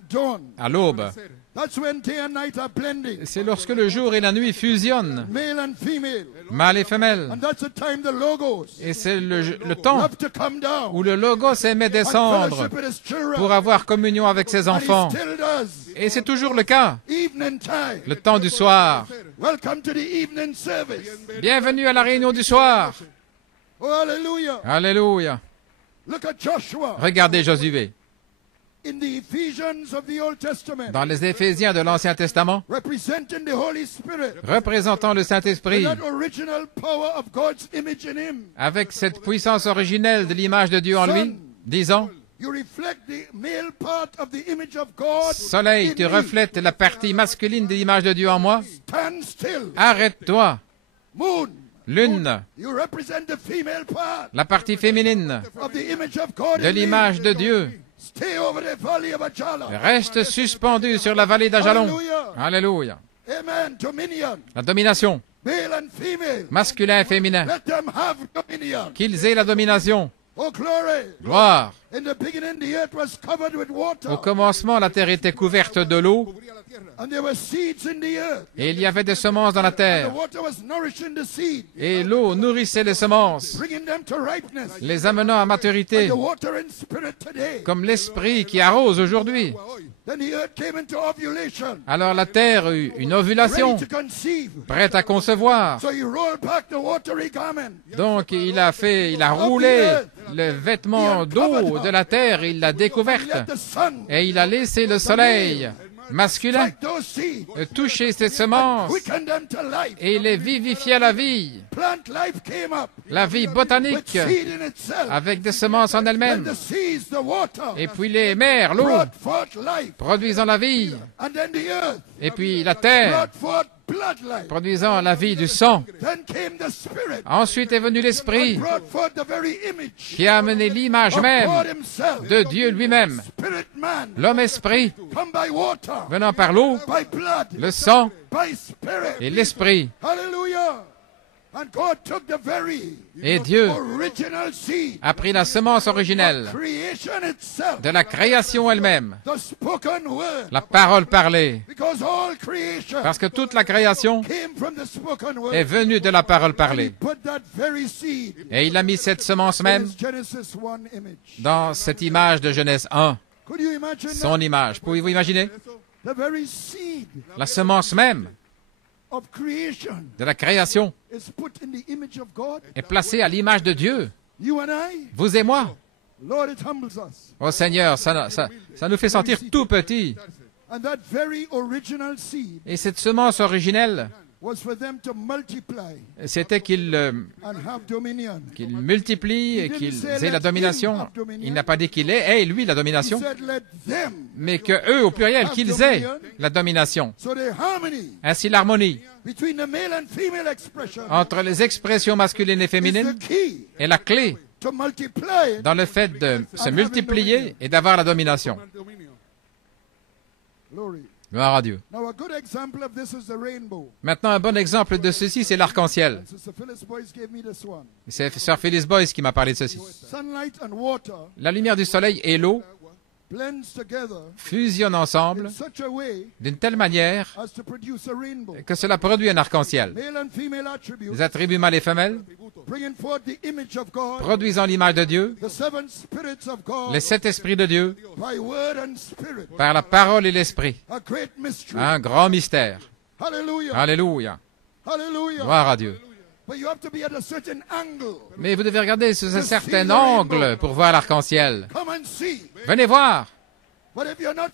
dawn. à l'aube. That's when day and night are blending, C'est lorsque le jour et la nuit fusionnent, male and female. mâle et femelle. And that's the time the logos Et c'est le temps have to come down où le Logos aimait and descendre fellowship with his children. pour avoir communion avec ses And he enfants. still does. Et c'est toujours le cas, Evening time. le temps du soir. Welcome to the evening service. Bienvenue à la réunion du soir. Oh, hallelujah. Alléluia. Look at Joshua Regardez Josué. in the Ephesians of the Old Testament, Dans les Éphésiens de l'Ancien Testament, representing the Holy Spirit, représentant le with Saint-Esprit, that original power of God's image in him. avec cette puissance originelle de l'image de Dieu en lui, disant, You reflect the male part of the image of God. Soleil, in tu me. reflètes la partie masculine de l'image de Dieu en moi. Stand still. Arrête-toi. Moon, Lune, you represent the female part la partie féminine of the image of God de in me. l'image de Dieu. Stay over the valley of Ajala. Reste suspendu sur la vallée d'Ajalon. Hallelujah. Alléluia. Amen. Dominion. La domination, Male and female. masculin et féminin. Let them have dominion. Qu'ils aient la domination. Oh, glory. Gloire. In the beginning, the earth was covered with water. Au commencement, la terre était couverte de l'eau And there were seeds in the earth. et il y avait des semences dans la The terre. water was nourishing the seed, Et l'eau nourrissait les semences, bringing them to ripeness. les amenant à maturité, The water in spirit today. comme l'esprit qui arrose aujourd'hui. Then the earth came into ovulation, Alors la terre eut une ovulation, ready to conceive. prête à concevoir. So you roll back the watery garment. Donc il a roulé le vêtement d'eau de la terre, il l'a And découverte. let the sun Et il a laissé le soleil masculin, strike those seeds, toucher ces semences quicken them to life. et les vivifier à la vie. Plant life came up La vie with botanique seed in itself. avec des semences en And elles-mêmes. the seeds, the water, Et puis les mers, l'eau, brought forth life. produisant la vie. And then the earth Et puis la terre, brought forth blood life. produisant la vie du sang. Then came the Spirit, Ensuite est venu l'Esprit, brought forth the very image qui a amené l'image of même God himself. de Dieu lui-même. Spirit man, L'homme-esprit, come by water, venant par l'eau, by blood, le sang by spirit. et l'Esprit. Hallelujah. And God took the very Et Dieu original seed, a pris la semence originelle creation itself, de la création elle-même, the spoken word, la parole parlée, because all creation parce que toute la création came from the spoken word. est venue de la parole He parlée. put that very seed Et il a mis cette semence in même his Genesis 1 image. dans cette image de Genèse 1, Could you imagine son that? image. Pouvez-vous imaginer? The very seed La semence même of creation de la création is put in the image of God. est placée à l'image de Dieu. You and I, Vous et moi. Lord, it humbles us. Oh Seigneur, ça nous fait sentir tout petits. And that very original seed Et cette semence originelle, was for them to multiply c'était qu'ils and have dominion. multiplient et qu'ils aient la domination. Il n'a pas dit qu'il ait lui la He domination, said, let them. mais que eux, au pluriel, qu'ils aient la domination. So the harmony Ainsi l'harmonie between the male and female expression entre les expressions masculines et is féminines the key est la clé to multiply dans le fait de se multiplier et d'avoir la domination. glory. Gloire à Dieu. Now a good example of this is the rainbow. Maintenant, un bon exemple de ceci, c'est l'arc-en-ciel. Sister Phyllis Boyce gave me this one. C'est Sœur Phyllis Boyce qui m'a parlé de ceci. Sunlight and water La lumière du soleil et l'eau blends together fusionnent in ensemble such a way d'une telle manière as to produce a rainbow. que cela produit un arc-en-ciel. Male and female attributes Les attributs mâles et femelles bringing forth the image of God, produisant l'image de Dieu, the seven spirits of God les 7 esprits de Dieu, by word and spirit. par la parole et l'esprit. A great mystery. Un grand mystère. Hallelujah. Alléluia. Hallelujah. Gloire à Dieu. But you have to be at a certain angle. Mais vous devez regarder sous un certain angle pour voir l'arc-en-ciel. Come and see. Venez voir. But if you're not,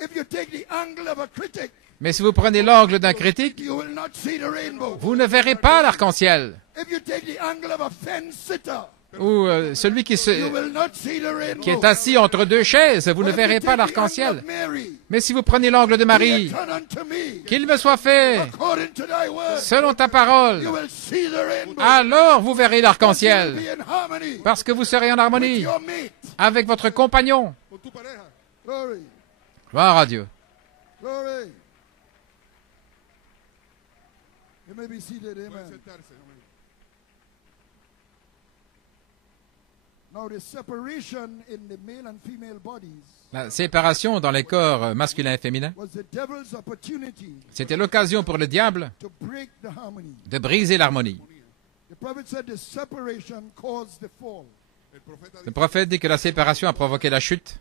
if you take the angle of a critic, Mais si vous prenez l'angle d'un critique, you will not see the rainbow. vous ne verrez pas l'arc-en-ciel. If you take the angle of a fence sitter, Ou celui you will not see the rainbow. qui est assis entre deux chaises, vous ne But if you verrez take pas the angle l'arc-en-ciel. of Mary, Mais si vous prenez l'angle de Marie, be it done unto me, qu'il me soit fait according to thy word, selon ta parole, you will see the rainbow. alors vous verrez You will l'arc-en-ciel, be in harmony parce que vous serez en with harmonie your mate. avec votre compagnon. Glory, Gloire à Dieu. glory. You may be seated, amen. Now the separation in the male and female bodies La séparation dans les corps masculins et féminins, was the devil's opportunity c'était l'occasion pour le diable to break the harmony. de briser l'harmonie. The prophet said the separation caused the fall. Le prophète dit que la séparation a provoqué la chute.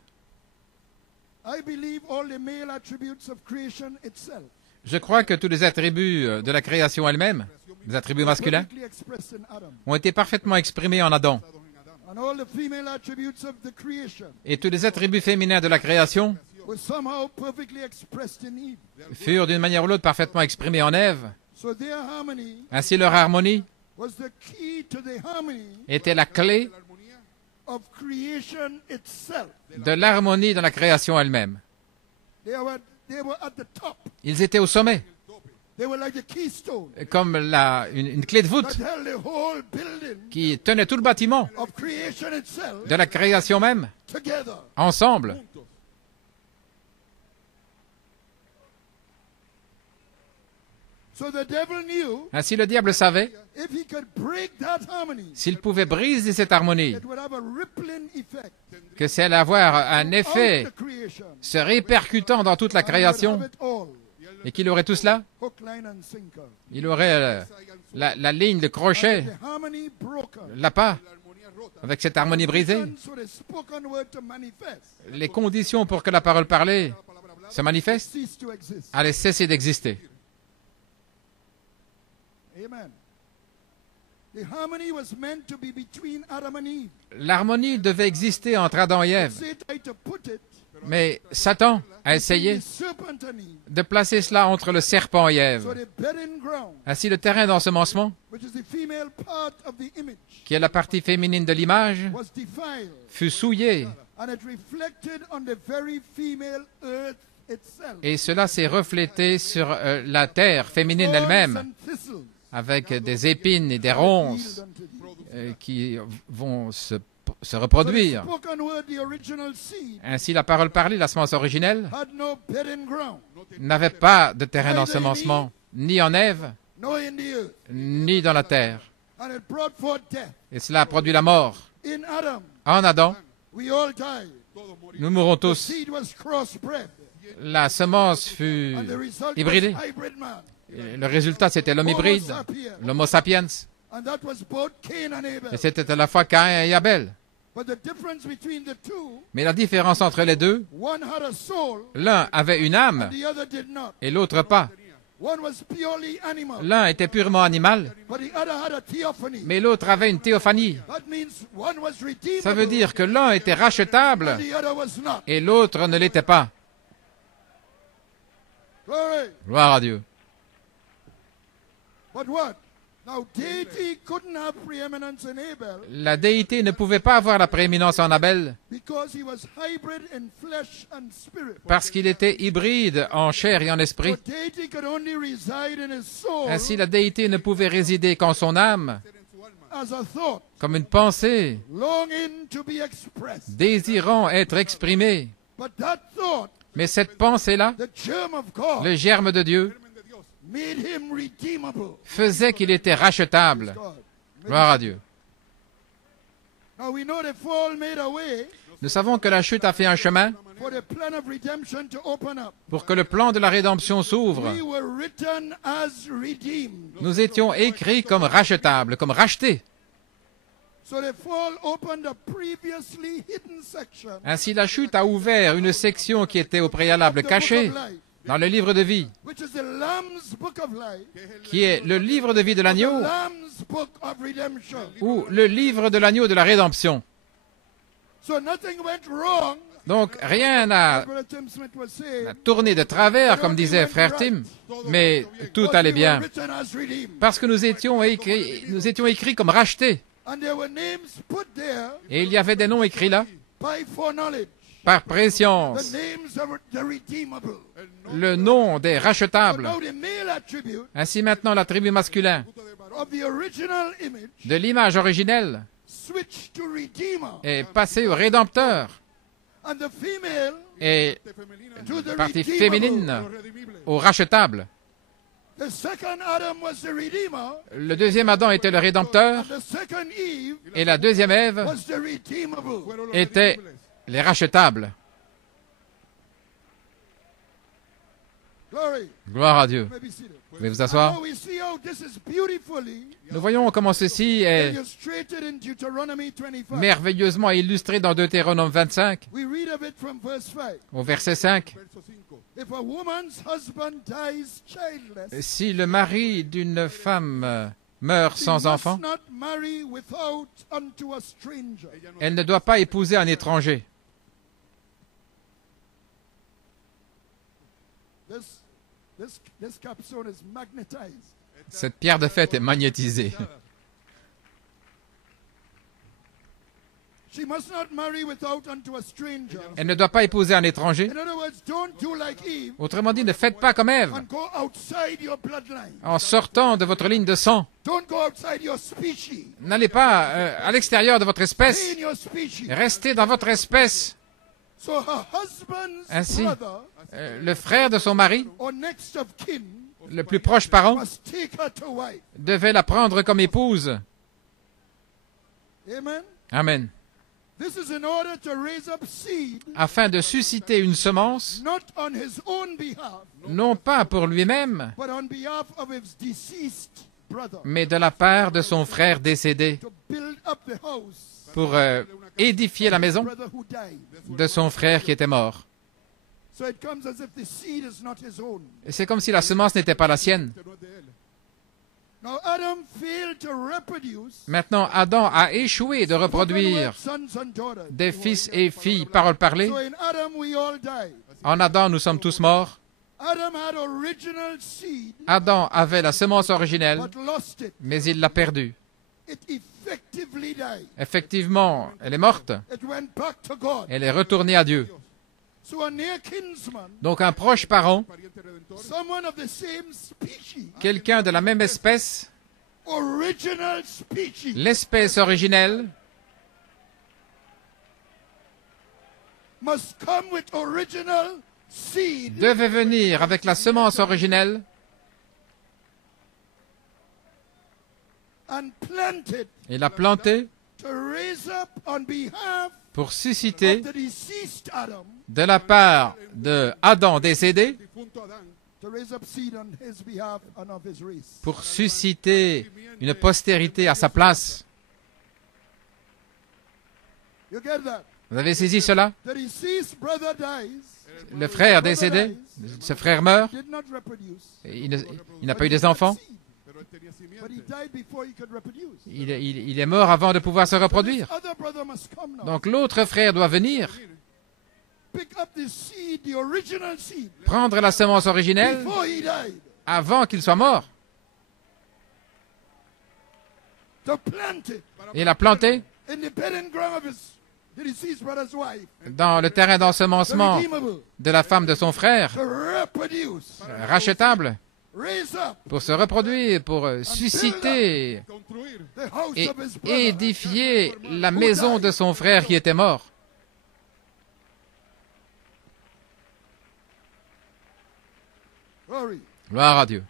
I believe all the male attributes of creation itself Je crois que tous les attributs de la création elle-même, les attributs masculins, perfectly expressed in Adam, ont été parfaitement exprimés en Adam. and all the female attributes of the creation Et tous les attributs féminins de la création were somehow perfectly expressed in Eve. furent d'une manière ou l'autre parfaitement exprimés en Ève. So their harmony Ainsi leur harmonie was the key to the harmony était la clé of creation itself. de l'harmonie dans la création elle-même. They were at the top. Ils étaient au sommet, They were like the keystone comme une clé de voûte that held the whole building qui tenait tout le bâtiment of creation itself de la création même, together. ensemble. So the devil knew Ainsi le diable savait, if he could break that harmony, s'il pouvait briser cette harmonie, it would have a rippling effect que c'est allait avoir un effet out the creation. se répercutant dans toute la And he would création, have it all. et qu'il aurait tout cela, Hook, line, and sinker. il aurait la ligne, le crochet, The harmony broken. l'appât, avec cette harmonie brisée. So the spoken word to manifest Les conditions pour que la parole parlée se manifeste cease to exist. allaient cesser d'exister. Amen. The harmony was meant to be between Adam and Eve. L'harmonie devait exister entre Adam et Ève. Satan tried to put it Mais Satan a between essayé the serpent and Eve. de placer cela entre le serpent et So Ève. the bedding ground, Ainsi, le terrain d'ensemencement, which is the female part of the image, qui est la partie féminine de l'image, was defiled, fut souillé. and it reflected on the very female earth itself. Et cela s'est reflété sur la terre féminine Thorns elle-même, and thistles avec des épines et des ronces healed unto thee. qui vont se So the reproduire. spoken word, the original seed, Ainsi, la parole parlée, la semence originelle, had no bedding ground, n'avait pas de terrain d'ensemencement, ni en Ève, no in the earth, ni dans la terre. and it brought forth death. Et cela a produit la mort. In Adam, En Adam, we all died. nous mourrons The tous. seed was crossbred, La semence fut and the result hybridée. was hybrid man. Et le résultat, c'était l'homme hybride, l'homo sapiens. And that was both Cain and Et Abel. c'était à la fois Caïn et Abel. But the difference between the two, Mais la différence entre les deux, one had a soul, l'un avait une âme and the other did not. et l'autre pas. One was purely animal, L'un était purement animal, but the other had a theophany. mais l'autre avait une théophanie. That means one was redeemable, Ça veut dire que l'un était and rachetable the other was not. et l'autre ne l'était pas. Glory. Gloire à Dieu. But what? Now deity couldn't have preeminence in Abel La déité ne pouvait pas avoir la prééminence en Abel because he was hybrid in flesh and spirit. parce qu'il était hybride en chair et en So esprit. deity could only reside in his soul Ainsi, la déité ne pouvait résider qu'en son âme, as a thought, comme une pensée, longing to be expressed. désirant être exprimée. But that thought, Mais cette pensée-là, the germ of God, le germe de Dieu, made him redeemable. faisait qu'il était rachetable. God. Gloire à Dieu. Now we know the fall made a way Nous savons que la chute a fait un chemin for the plan of redemption to open up. pour que le plan de la rédemption s'ouvre. We were written as redeemed. Nous étions écrits comme rachetables, comme rachetés. So the fall opened a previously hidden section Ainsi, la chute a ouvert une section qui était au préalable of the cachée book of life, dans le livre de vie, which is the Lamb's book of life, qui est le livre de vie de the l'agneau Lamb's book of redemption. ou le livre de l'agneau de la rédemption. So nothing went wrong. Donc, rien n'a Brother Tim Smith was saying, tourné de travers, comme disait frère Tim, mais tout allait we were bien written as redeemed. parce que nous étions écrits comme rachetés. And there were names put there Et il y avait des noms écrits là by foreknowledge. par The préscience, names of the redeemable. le nom des So rachetables. now the male attribute Ainsi maintenant l'attribut masculin of the original image de l'image originelle switched to redeemer, est passé au rédempteur and the female et to the partie redeemable. féminine au rachetable. The second Adam was the redeemer, Le deuxième Adam était le rédempteur and the second Eve et la deuxième Ève was the redeemable. étaient les rachetables. Glory. Gloire à Dieu. You may be seated. Vous pouvez vous And asseoir. now we see how this is beautifully Nous voyons comment ceci est illustrated in Deuteronomy 25. merveilleusement illustré dans Deutéronome 25, We read of it from verse 5. au verset 5. If a woman's husband dies childless, Si le mari d'une femme meurt she sans must enfant, not marry without unto a stranger. elle ne doit pas épouser un étranger. This capstone is magnetized. Cette pierre de fête est magnétisée. She must not marry without unto a stranger. Elle ne doit pas épouser un étranger. In other words, don't do like Eve Autrement dit, ne faites pas comme Ève, and go outside your bloodline. en sortant de votre ligne de sang. Don't go outside your species. N'allez pas à l'extérieur de votre Stay espèce. in your species. Restez dans votre espèce. So her husband's Ainsi, brother le frère de son mari, or next of kin le plus proche parent, must take her to wife. devait la prendre comme épouse. Amen. Amen. This is in order to raise up seed, Afin de susciter une semence, not on his own behalf, non pas pour lui-même, but on behalf of his deceased brother, mais de la part de son frère décédé, to build up the house, pour édifier la maison brother who died. de son frère qui était mort. So it comes as if the seed is not his own. Et c'est comme si la semence n'était pas la sienne. Now Adam failed to reproduce. Maintenant, Adam a échoué de reproduire Sons and daughters. des fils et filles, parole parlée. So in Adam we all die. En Adam, nous sommes tous morts. Adam had original seed, Adam avait la semence originelle, but lost it. mais il l'a perdue. It effectively died. Effectivement, elle est morte. It went back to God. Elle est retournée à Dieu. So a near kinsman, Donc un proche parent, someone of the same species, quelqu'un de la même espèce, original species, l'espèce originelle, must come with original seed devait venir avec la semence originelle and plant it et la planter to raise up on behalf pour susciter of the deceased Adam, de la part de Adam décédé, to raise up seed on his behalf and of his race. pour susciter une postérité à sa place. You get that? Vous avez saisi cela? The deceased brother dies, Le frère décédé, ce frère meurt, did not reproduce. il n'a pas eu des enfants, But he died before he could reproduce. il est mort avant de pouvoir se reproduire. Other brother must come now. Donc l'autre frère doit venir, Pick up the seed, the original seed, prendre la semence originelle before he died, avant qu'il soit mort to plant it et la planter in the bedding ground of the deceased brother's wife, dans le terrain the d'ensemencement redeemable, de la femme de son frère, to reproduce, rachetable, raise up pour se reproduire, pour susciter the house et of his brother. édifier la maison de son frère qui était mort. Glory. Gloire à Dieu.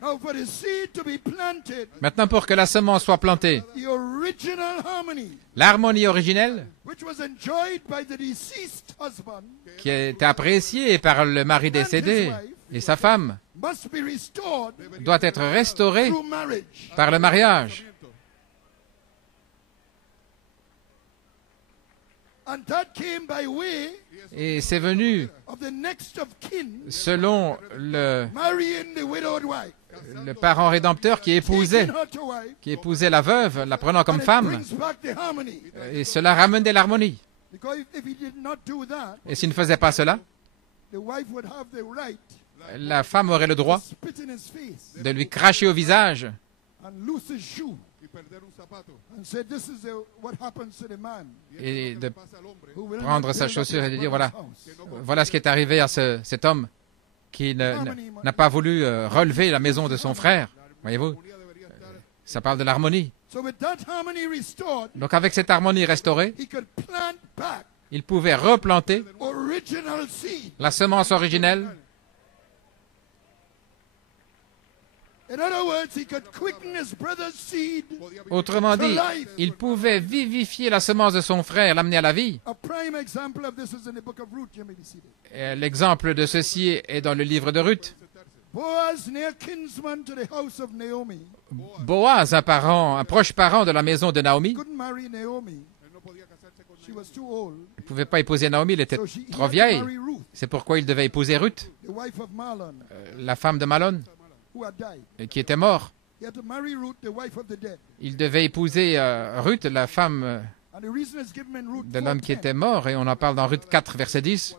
Now for the seed to be planted, Maintenant, pour que la semence soit plantée, the original harmony, l'harmonie originelle, which was enjoyed by the deceased husband, qui est appréciée par le mari décédé et sa femme, must be restored doit être restaurée through marriage. par le mariage. And that came by way Et c'est venu of the next of kin selon marrying the widowed wife, le parent rédempteur qui épousait taking her to wife, la veuve, la prenant comme and it femme, brings back the harmony. et cela ramenait l'harmonie. Because if he did not do that, Et s'il ne faisait pas cela, the wife would have the right la femme aurait le droit to spit in his face de lui cracher au visage and loose his shoe and say, this is what happens to the man et de who will prendre not sa build up chaussure et his de dire, brother's voilà, house. voilà ce qui est arrivé à cet homme qui n'a pas voulu relever la maison de son frère. Voyez-vous, ça parle de l'harmonie. So with that harmony restored, Donc avec cette harmonie restaurée, he could plant back il pouvait replanter original seed. la semence originelle. In other words, he could quicken his brother's seed. Autrement dit, il pouvait vivifier la semence de son frère, l'amener à la vie. A prime example of this is in the book of Ruth. You may be seated. Et l'exemple de ceci est dans le livre de Ruth. Boaz, near kinsman to the house of Naomi, Boaz, un proche parent de la maison de Naomi, couldn't marry Naomi. She was too old. ne pouvait pas épouser Naomi, il était So he trop had to vieille. marry Ruth, C'est pourquoi il devait épouser Ruth, the wife of Mahlon, la femme de Malon, who had died. qui était mort. He had to marry Ruth, the wife of the dead. Il devait épouser Ruth, la femme And the reason is given in Ruth de l'homme qui 4:10. était mort, et on en parle dans Ruth 4, verset 10.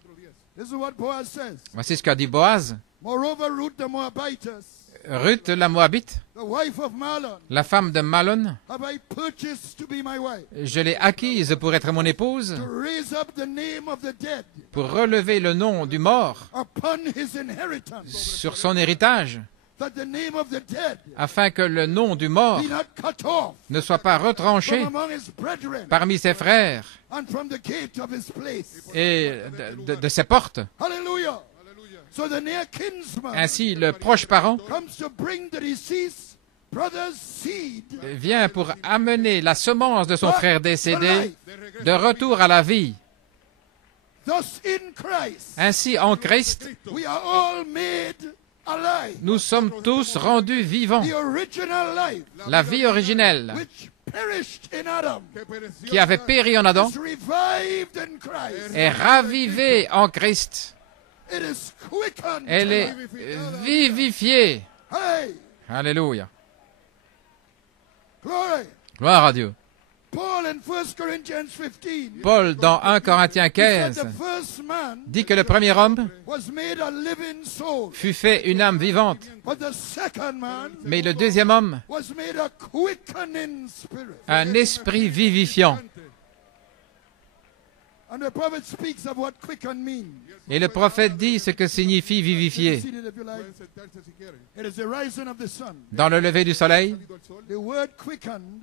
This is what Boaz says. Voici ce qu'a dit Boaz. Moreover, Ruth the Moabitess, Ruth, la Moabite, the wife of Mahlon, la femme de Malon, have I purchased to be my wife, je l'ai acquise pour être mon épouse, to raise up the name of the dead pour relever le nom du mort upon his inheritance, sur son héritage, that the name of the dead afin que le nom du mort be not cut off ne soit pas retranché from among his brethren parmi ses frères and from the gate of his place. et de ses portes. Hallelujah. So the near kinsman Ainsi, le proche parent comes to bring the deceased brother's seed vient pour amener la semence de son frère décédé de retour à la vie. thus in Christ. Ainsi, en Christ, We are all made alive. nous sommes tous rendus vivants. The original life La vie originelle which perished in Adam qui avait péri en Adam is revived in Christ. est ravivée en Christ. It is quickened. Elle est vivifiée. Hey, Alléluia. Glory. Gloire à Dieu. Paul in 1 Corinthians 15 Paul, dans 1 Corinthiens he said 15, the first man dit que le premier homme was made a living soul, fut fait une âme vivante, but the second man mais le deuxième homme, was made a quickening spirit. un esprit vivifiant. And the prophet speaks of what quicken means. Et le prophète dit ce que signifie vivifier. See it if you like. It is the rising of the sun. Dans le lever du soleil, The word quickened,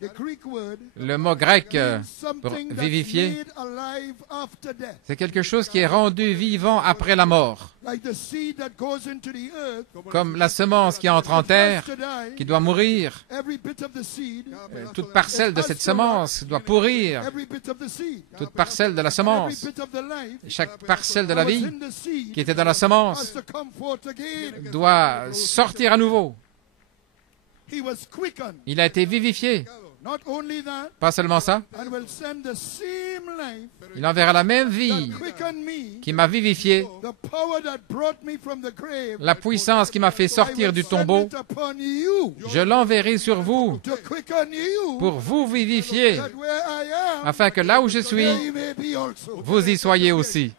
the Greek word, le mot grec means pour something that's vivifier, made alive after death. c'est quelque chose qui est rendu vivant après la mort, Like the seed that goes into the earth, comme la semence qui entre en terre, has to die. qui doit mourir. Every bit of the seed, Toute parcelle de cette semence doit pourrir. every bit of the seed, Toute parcelle de la every semence, bit of the life chaque parcelle de la that was vie in the seed qui était dans la has semence to come forth again. doit sortir à nouveau. He was quickened. Il a été vivifié. Not only that, Pas seulement ça, and will send the same life il enverra la même vie that quickened me, qui m'a vivifié, the power that brought me from the grave. la puissance qui m'a fait I sortir will du send tombeau. it upon you Je l'enverrai sur vous to quicken you, pour vous vivifier, that where I am, afin que là où je suis, there you may be also. vous y soyez aussi.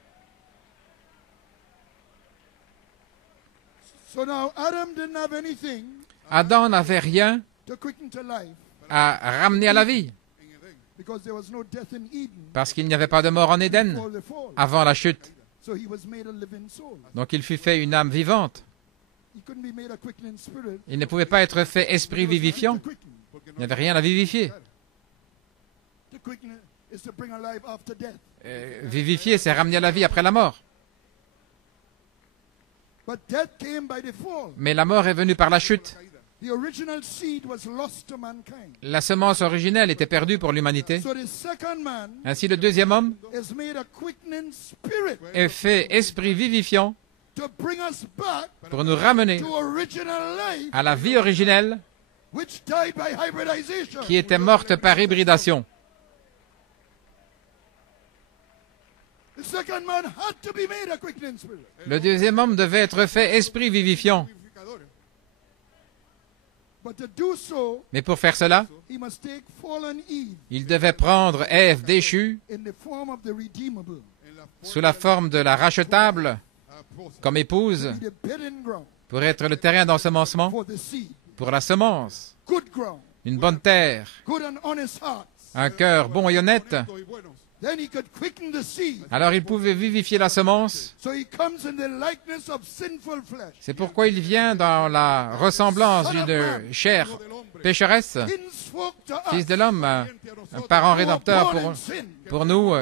So now Adam didn't have anything Adam n'avait rien to quicken to life à ramener à la vie, because there was no death in Eden parce qu'il n'y avait pas de mort en Éden before the fall. avant la chute. So he was made a living soul. Donc il fut fait une âme vivante. He couldn't be made a quickening spirit. Il ne pouvait pas être fait esprit vivifiant. To quicken. Il n'y avait rien à vivifier. To quicken is to bring alive after death. Vivifier, c'est ramener à la vie après la mort. But death came by the fall. Mais la mort est venue par la chute. The original seed was lost to mankind. La semence originelle était perdue pour l'humanité. So the second man Ainsi, le deuxième homme is made a quickening spirit est fait esprit vivifiant to bring us back pour nous ramener to original life, à la vie originelle which died by hybridization. qui était morte par hybridation. The second man had to be made a quickening spirit. Le deuxième homme devait être fait esprit vivifiant. But to do so, Mais pour faire cela, he must take fallen Eve il devait prendre Ève déchue in the form of the redeemable, sous la forme de la rachetable comme épouse be the bedding ground pour être le terrain d'ensemencement for the seed, pour la semence, good ground, une bonne terre, good and honest hearts. un cœur bon et honnête. Then he could quicken the seed. Alors il pouvait vivifier la semence. So he comes in the likeness of sinful flesh. C'est pourquoi il vient dans la ressemblance d'une chair pécheresse, Kinsfolk to fils us, de l'homme, un parent who are rédempteur born in sin. pour nous,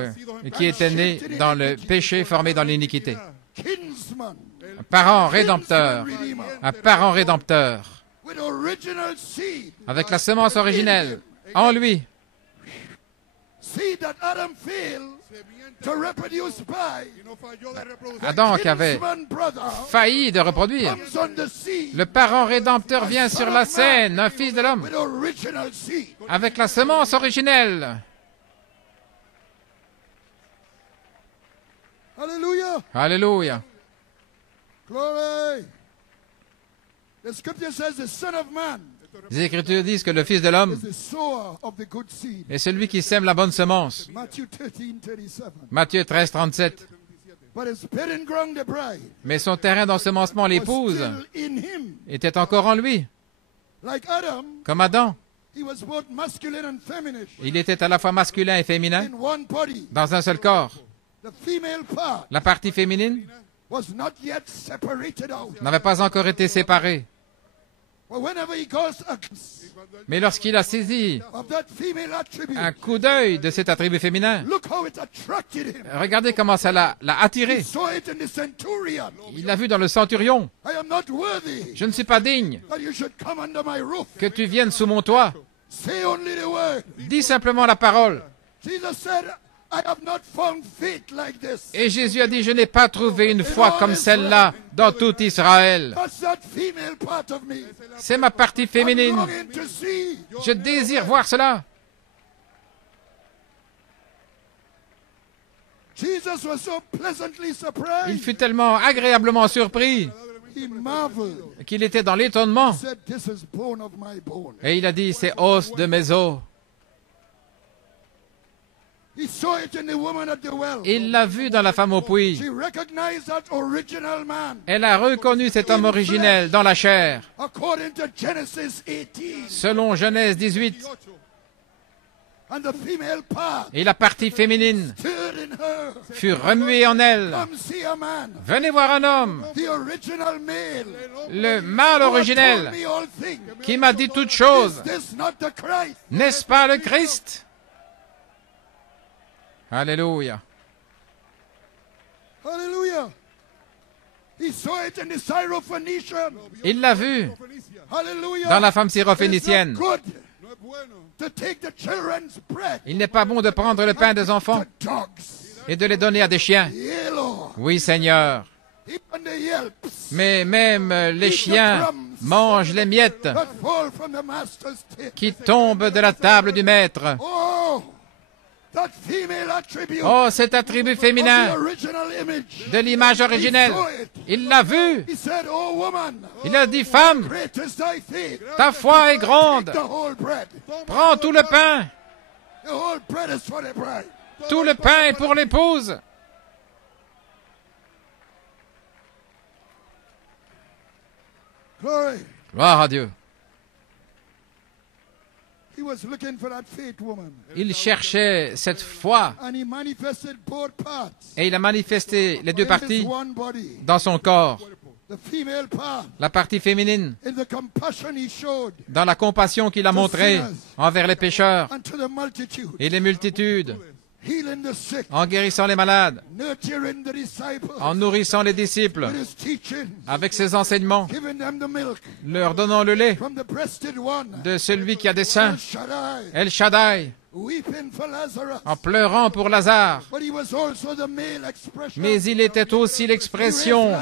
qui était né dans le péché, formé dans l'iniquité. Kinsman, Un parent rédempteur, kinsman redeemer, un parent rédempteur, with original seed, avec la semence originelle en lui. seed that Adam failed to reproduce by. Adam qui avait Kinsman brother failli de reproduire. comes on the seed Le parent rédempteur vient sur la scène, un fils de l'homme, with original seed. avec la semence originelle. Hallelujah. Alléluia. Glory. The scripture says the Son of Man Les Écritures disent que le Fils de l'homme is the sower of the good seed. est celui qui sème la bonne semence. Matthew 13:37. Matthieu 13, 37. But his bedding ground, the bride, Mais son terrain d'ensemencement, was l'épouse, still in him. était encore en lui. Like Adam, Comme Adam, he was both masculine and feminine il était à la fois masculin et féminin in one body. dans un seul corps. The female part La partie féminine was not yet separated out. n'avait pas encore été séparée. But whenever he goes a glimpse Mais lorsqu'il a saisi of that female attribute, un coup d'œil de cet attribut féminin, look how it attracted him. regardez comment ça l'a He attiré. saw it in the centurion. Il l'a vu dans le centurion. I am not worthy Je ne suis pas digne that you should come under my roof. que tu viennes sous mon toit. Say only the word. Dis simplement la parole. Jesus said, I have not found faith like this. Et Jésus a dit, je n'ai pas trouvé une foi comme celle-là dans tout Israël. That's that female part of me. C'est ma partie I'm féminine. longing to see. Je désire voir cela. Jesus was so pleasantly Il surprised fut tellement agréablement surpris He marveled. qu'il était dans l'étonnement. He said, "This is bone of my bone." Et il a dit, c'est os de mes os. He saw it in the woman at the well. Il l'a vu dans la femme au puits. She recognized that original man. Elle a reconnu cet homme originel dans la chair. According to Genesis 18. Selon Genèse 18. And the female part Et la partie féminine stirred in her. fut remuée en elle. Come see a man. Venez voir un homme, The original male. le mâle Who had originel, told me all things. qui m'a dit toutes choses. Is this not the Christ? N'est-ce pas le Christ? Alléluia. Hallelujah. He saw it in the Syrophoenician. Il l'a vu Hallelujah. dans la femme It's not syrophénicienne. good to take the children's bread Il n'est pas bon de prendre le pain des enfants to dogs. et de les donner à des chiens. Yeah, Lord. Oui, Seigneur. Even the yelps Mais même les chiens mangent les miettes that fall from the master's table. qui tombent de la table du maître. Oh, that female attribute Oh, cet attribut of the féminin original image. de l'image originelle. Il l'a vu. He said, "Oh woman, Il a dit, femme, great is thy faith. ta foi est grande. Take the whole bread. Prends tout le pain. The whole bread is for the bride." Tout le pain est pour l'épouse. Glory. Gloire à Dieu. He was looking for that faith woman. Il cherchait cette foi And he manifested both parts et il a manifesté les deux in his parties one body. dans son corps. The female part La partie féminine in the compassion he showed dans la compassion qu'il a montrée envers les pécheurs unto the multitude, et les multitudes, healing the sick, en guérissant les malades, nurturing the disciples en nourrissant les disciples with his teaching, avec ses enseignements, giving them the milk leur donnant le lait from the breasted one, de celui qui a des seins, El Shaddai, El Shaddai, weeping for Lazarus. en pleurant pour Lazare. But he was also the male expression. Mais il était aussi l'expression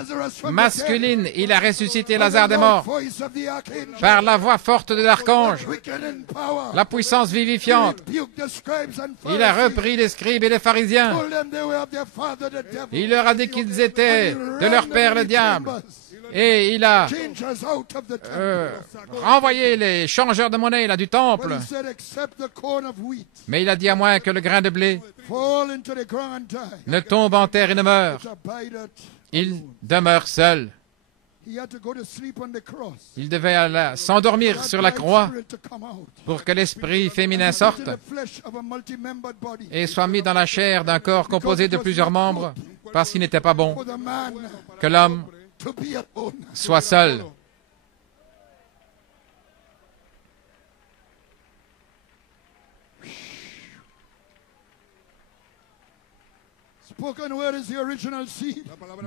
masculine. Il a ressuscité Lazare des morts Voice of the archangel, par la voix forte de l'archange, quickening power. la puissance vivifiante. He rebuked the scribes and Il a Pharisees, repris les scribes et les pharisiens. told them they were of their father the devil. Il leur a dit qu'ils étaient And he de leur ran père them le in diable. chambers, Et il a changers out of the temple. renvoyé les changeurs de monnaie là, du But temple. he said, except the corn of wheat Mais il a dit à moins que le grain de blé fall into the ground and die, ne tombe en terre et ne meure. it abideth. Il demeure seul. He had to go to sleep on the cross. Il devait s'endormir sur la croix pour que l'esprit féminin sorte et soit mis dans la chair d'un corps composé de plusieurs membres parce qu'il n'était pas bon que l'homme soit seul.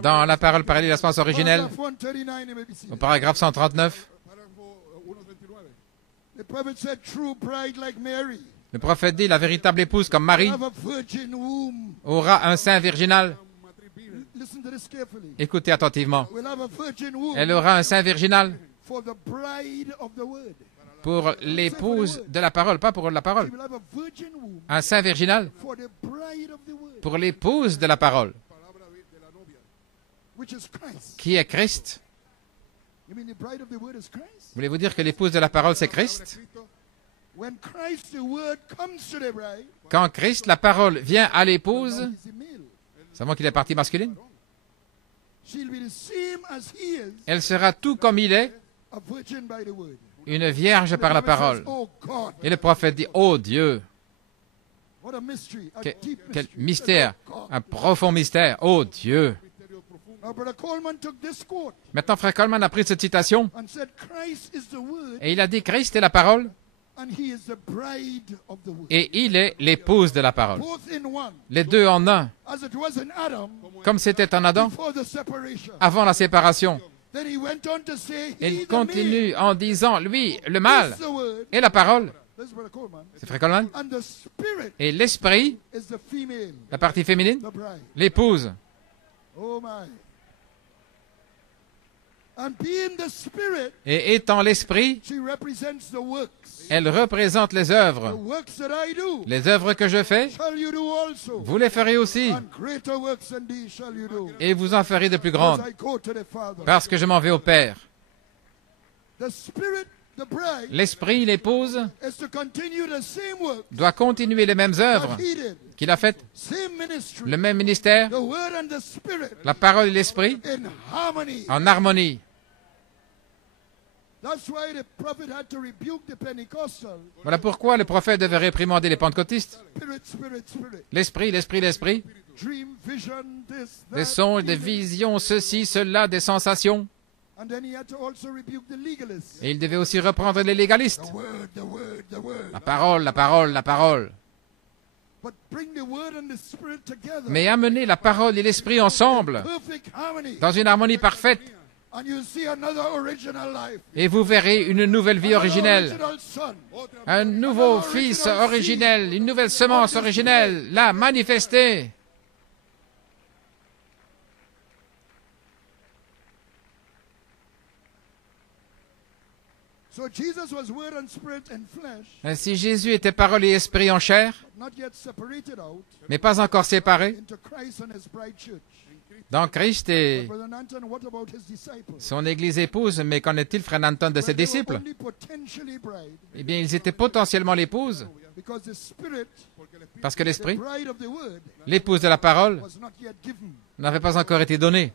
Dans la parole parlée, la semence originelle, au paragraphe 139, le prophète dit, la véritable épouse comme Marie aura un sein virginal. Écoutez attentivement. Elle aura un sein virginal pour l'épouse de la parole, pas pour la parole. Un sein virginal pour l'épouse de la parole, qui est Christ. Voulez-vous dire que l'épouse de la parole, c'est Christ? Quand Christ, la parole, vient à l'épouse, savons qu'il est partie masculine, elle sera tout comme il est, une vierge par la parole. Et le prophète dit, oh Dieu, quel mystère, un profond mystère, oh Dieu. Maintenant, frère Coleman a pris cette citation et il a dit, Christ est la parole et il est l'épouse de la parole. Les deux en un, comme c'était en Adam avant la séparation. Il continue en disant, lui, le mal et la parole, c'est frère Coleman, et l'esprit, la partie féminine, l'épouse. Et étant l'Esprit, elle représente les œuvres. Les œuvres que je fais, vous les ferez aussi. Et vous en ferez de plus grandes, parce que je m'en vais au Père. L'Esprit, l'épouse, doit continuer les mêmes œuvres qu'il a faites, le même ministère, la parole et l'Esprit, en harmonie. Voilà pourquoi le prophète devait réprimander les pentecôtistes. L'Esprit, l'Esprit, l'Esprit. Des songes, des visions, ceci, cela, des sensations. Et il devait aussi reprendre les légalistes. La parole, la parole, la parole. Mais amener la parole et l'Esprit ensemble, dans une harmonie parfaite, et vous verrez une nouvelle vie originelle, un nouveau fils originel, une nouvelle semence originelle, là, manifestée. Ainsi Jésus était parole et esprit en chair, mais pas encore séparés, dans Christ et son Église épouse. Mais qu'en est-il, frère Nanton, de ses disciples? Eh bien, ils étaient potentiellement l'épouse, parce que l'Esprit, l'épouse de la parole, n'avait pas encore été donné.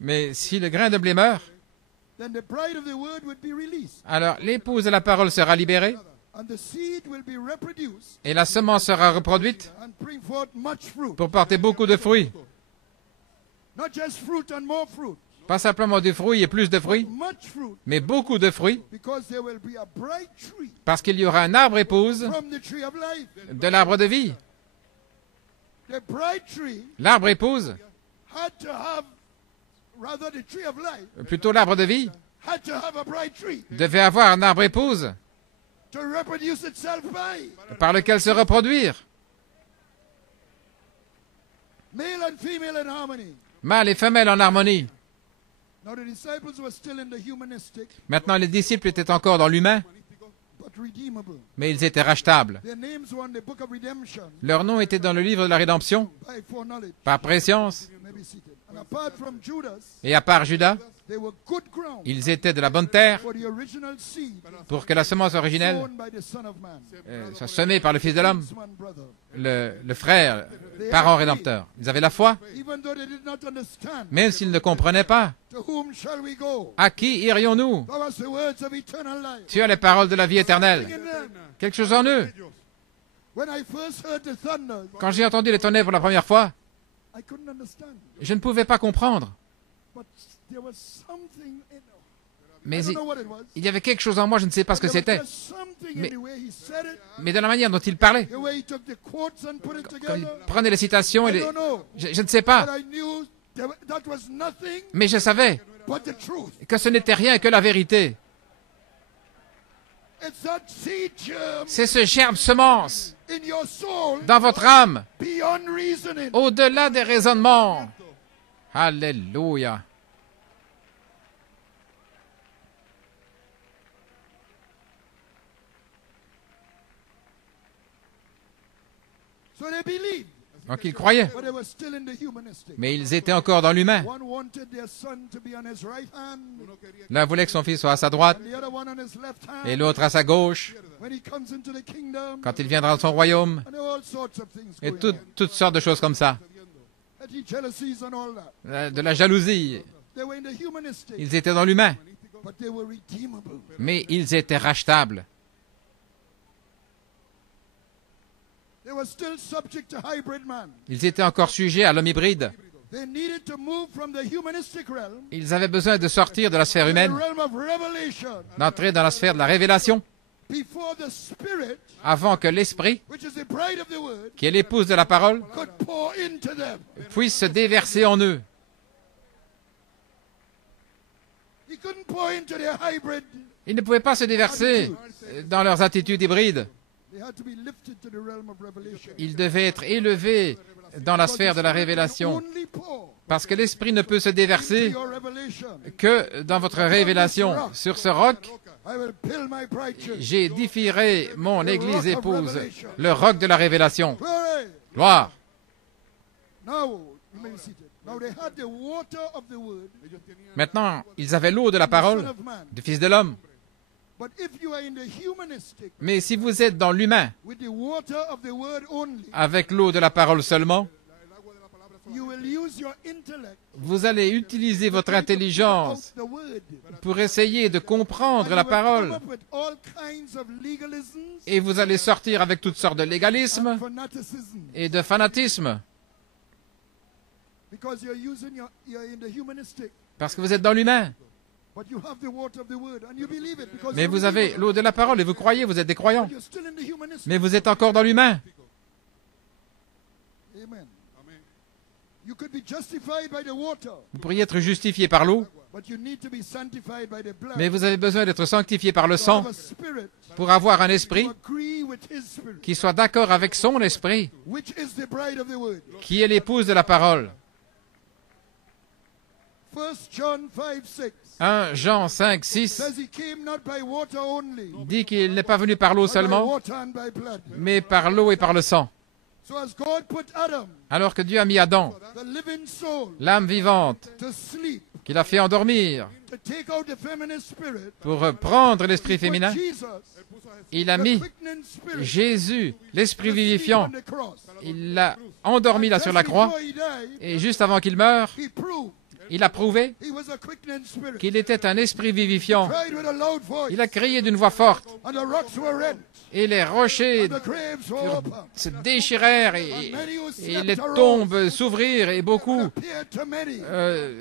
Mais si le grain de blé meurt, alors l'épouse de la parole sera libérée, et la semence sera reproduite pour porter beaucoup de fruits. Pas simplement du fruit et plus de fruits, mais beaucoup de fruits, parce qu'il y aura un arbre épouse de l'arbre de vie. L'arbre épouse, plutôt l'arbre de vie, devait avoir un arbre épouse par lequel se reproduire. Mâle et femelle en harmonie. Maintenant, les disciples étaient encore dans l'humain, mais ils étaient rachetables. Leur nom était dans le livre de la rédemption, par préscience. Et à part Judas, ils étaient de la bonne terre pour que la semence originelle soit semée par le Fils de l'homme, le frère, parent rédempteur. Ils avaient la foi, même s'ils ne comprenaient pas. À qui irions-nous? Tu as les paroles de la vie éternelle. Quelque chose en eux. Quand j'ai entendu les tonnerres pour la première fois, je ne pouvais pas comprendre. Mais il y avait quelque chose en moi, je ne sais pas ce que c'était. Mais dans la manière dont il parlait, quand il prenait les citations, je ne sais pas. Mais je savais que ce n'était rien que la vérité. C'est ce germe semence dans votre âme, au-delà des raisonnements. Alléluia. Donc ils croyaient, mais ils étaient encore dans l'humain. L'un voulait que son fils soit à sa droite et l'autre à sa gauche quand il viendra dans son royaume, et toutes sortes de choses comme ça. De la jalousie. Ils étaient dans l'humain, mais ils étaient rachetables. Ils étaient encore sujets à l'homme hybride. Ils avaient besoin de sortir de la sphère humaine, d'entrer dans la sphère de la révélation, avant que l'Esprit, qui est l'épouse de la parole, puisse se déverser en eux. Ils ne pouvaient pas se déverser dans leurs attitudes hybrides. Ils devaient être élevés dans la sphère de la révélation. Parce que l'Esprit ne peut se déverser que dans votre révélation. Sur ce roc, j'édifierai mon Église épouse, le roc de la révélation. Gloire. Maintenant, ils avaient l'eau de la parole du Fils de l'homme. Mais si vous êtes dans l'humain, avec l'eau de la parole seulement, vous allez utiliser votre intelligence pour essayer de comprendre la parole. Et vous allez sortir avec toutes sortes de légalisme et de fanatisme. Parce que vous êtes dans l'humain. Mais vous avez l'eau de la parole et vous croyez, vous êtes des croyants. Mais vous êtes encore dans l'humain. Vous pourriez être justifié par l'eau, mais vous avez besoin d'être sanctifié par le sang pour avoir un esprit qui soit d'accord avec son esprit, qui est l'épouse de la parole. 1 Jean 5, 6 dit qu'il n'est pas venu par l'eau seulement, mais par l'eau et par le sang. Alors que Dieu a mis Adam, l'âme vivante, qu'il a fait endormir, pour prendre l'esprit féminin, il a mis Jésus, l'esprit vivifiant. Il l'a endormi là sur la croix, et juste avant qu'il meure, il a prouvé qu'il était un esprit vivifiant. Il a crié d'une voix forte, et les rochers se déchirèrent, et les tombes s'ouvrirent, et beaucoup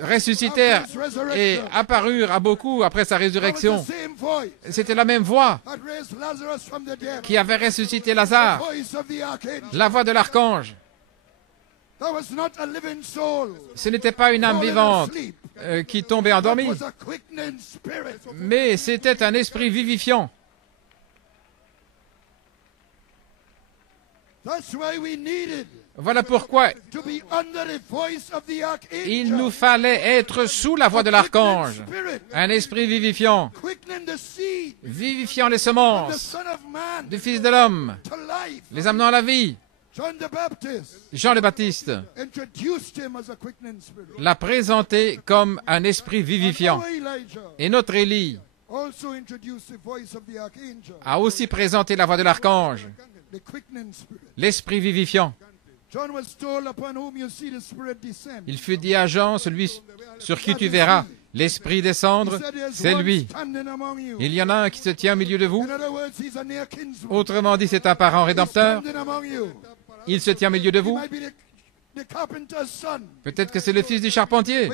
ressuscitèrent et apparurent à beaucoup après sa résurrection. C'était la même voix qui avait ressuscité Lazare, la voix de l'archange. Ce n'était pas une âme vivante qui tombait endormie, mais c'était un esprit vivifiant. Voilà pourquoi il nous fallait être sous la voix de l'archange, un esprit vivifiant, vivifiant les semences du Fils de l'homme, les amenant à la vie. Jean le Baptiste l'a présenté comme un esprit vivifiant. Et notre Élie a aussi présenté la voix de l'archange, l'esprit vivifiant. Il fut dit à Jean, celui sur qui tu verras l'esprit descendre, c'est lui. Il y en a un qui se tient au milieu de vous. Autrement dit, c'est un parent rédempteur. Il se tient au milieu de vous. Peut-être que c'est le fils du charpentier.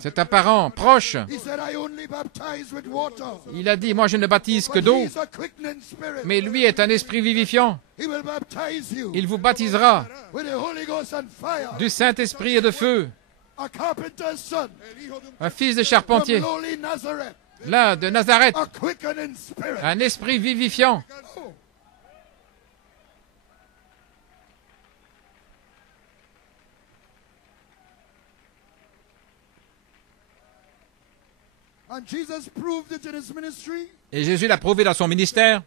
C'est un parent proche. Il a dit, moi je ne baptise que d'eau, mais lui est un esprit vivifiant. Il vous baptisera du Saint-Esprit et de feu. Un fils de charpentier, là de Nazareth, un esprit vivifiant. Et Jésus l'a prouvé dans son ministère.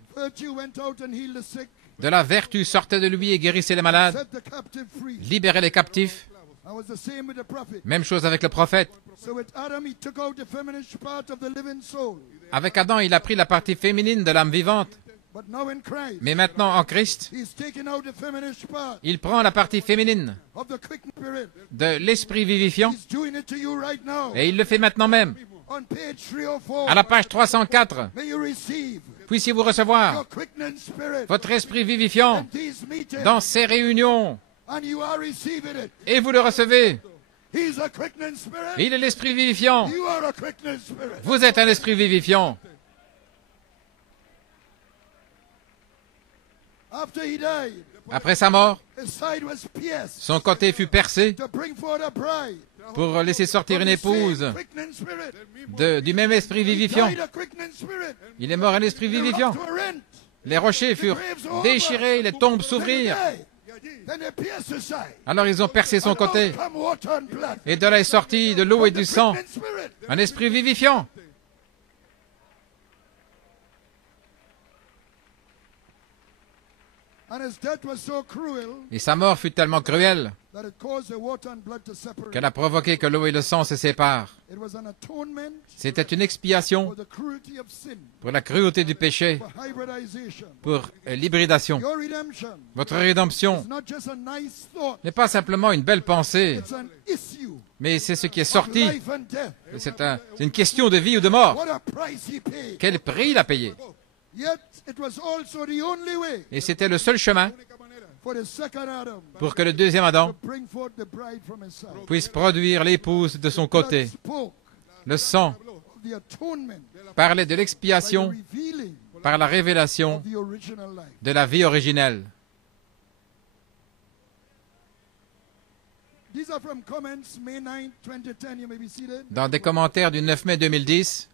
De la vertu sortait de lui et guérissait les malades, libérait les captifs. Même chose avec le prophète. Avec Adam, il a pris la partie féminine de l'âme vivante. Mais maintenant, en Christ, il prend la partie féminine de l'esprit vivifiant et il le fait maintenant même. À la page 304, puissiez-vous recevoir votre esprit vivifiant dans ces réunions. Et vous le recevez. Il est l'esprit vivifiant. Vous êtes un esprit vivifiant. Après sa mort, son côté fut percé pour laisser sortir une épouse du même esprit vivifiant. Il est mort un esprit vivifiant. Les rochers furent déchirés, les tombes s'ouvrirent. Alors ils ont percé son côté. Et de là est sorti de l'eau et du sang un esprit vivifiant. Et sa mort fut tellement cruelle qu'elle a provoqué que l'eau et le sang se séparent. C'était une expiation pour la cruauté du péché, pour l'hybridation. Votre rédemption n'est pas simplement une belle pensée, mais c'est ce qui est sorti. C'est une question de vie ou de mort. Quel prix il a payé? Et c'était le seul chemin pour que le deuxième Adam puisse produire l'épouse de son côté. Le sang parlait de l'expiation par la révélation de la vie originelle. Dans des commentaires du 9 mai 2010,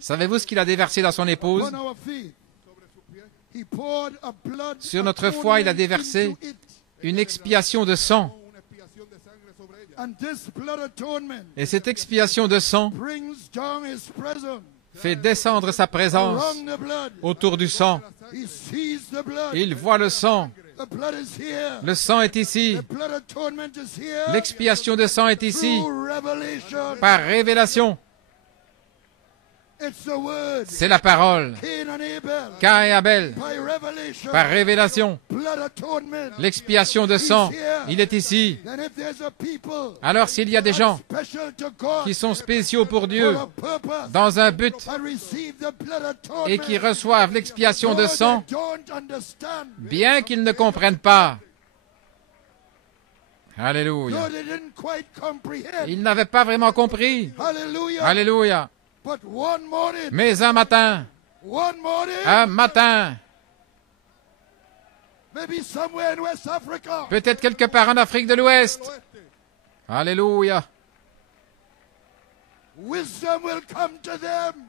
savez-vous ce qu'il a déversé dans son épouse? Sur notre foi, il a déversé une expiation de sang. Et cette expiation de sang fait descendre sa présence autour du sang. Il voit le sang. Le sang est ici. L'expiation de sang est ici. Par révélation. C'est la parole. Caïn et Abel, par révélation. L'expiation de sang, il est ici. Alors s'il y a des gens qui sont spéciaux pour Dieu, dans un but, et qui reçoivent l'expiation de sang, bien qu'ils ne comprennent pas, alléluia, ils n'avaient pas vraiment compris, alléluia. Mais un matin, peut-être quelque part en Afrique de l'Ouest, alléluia,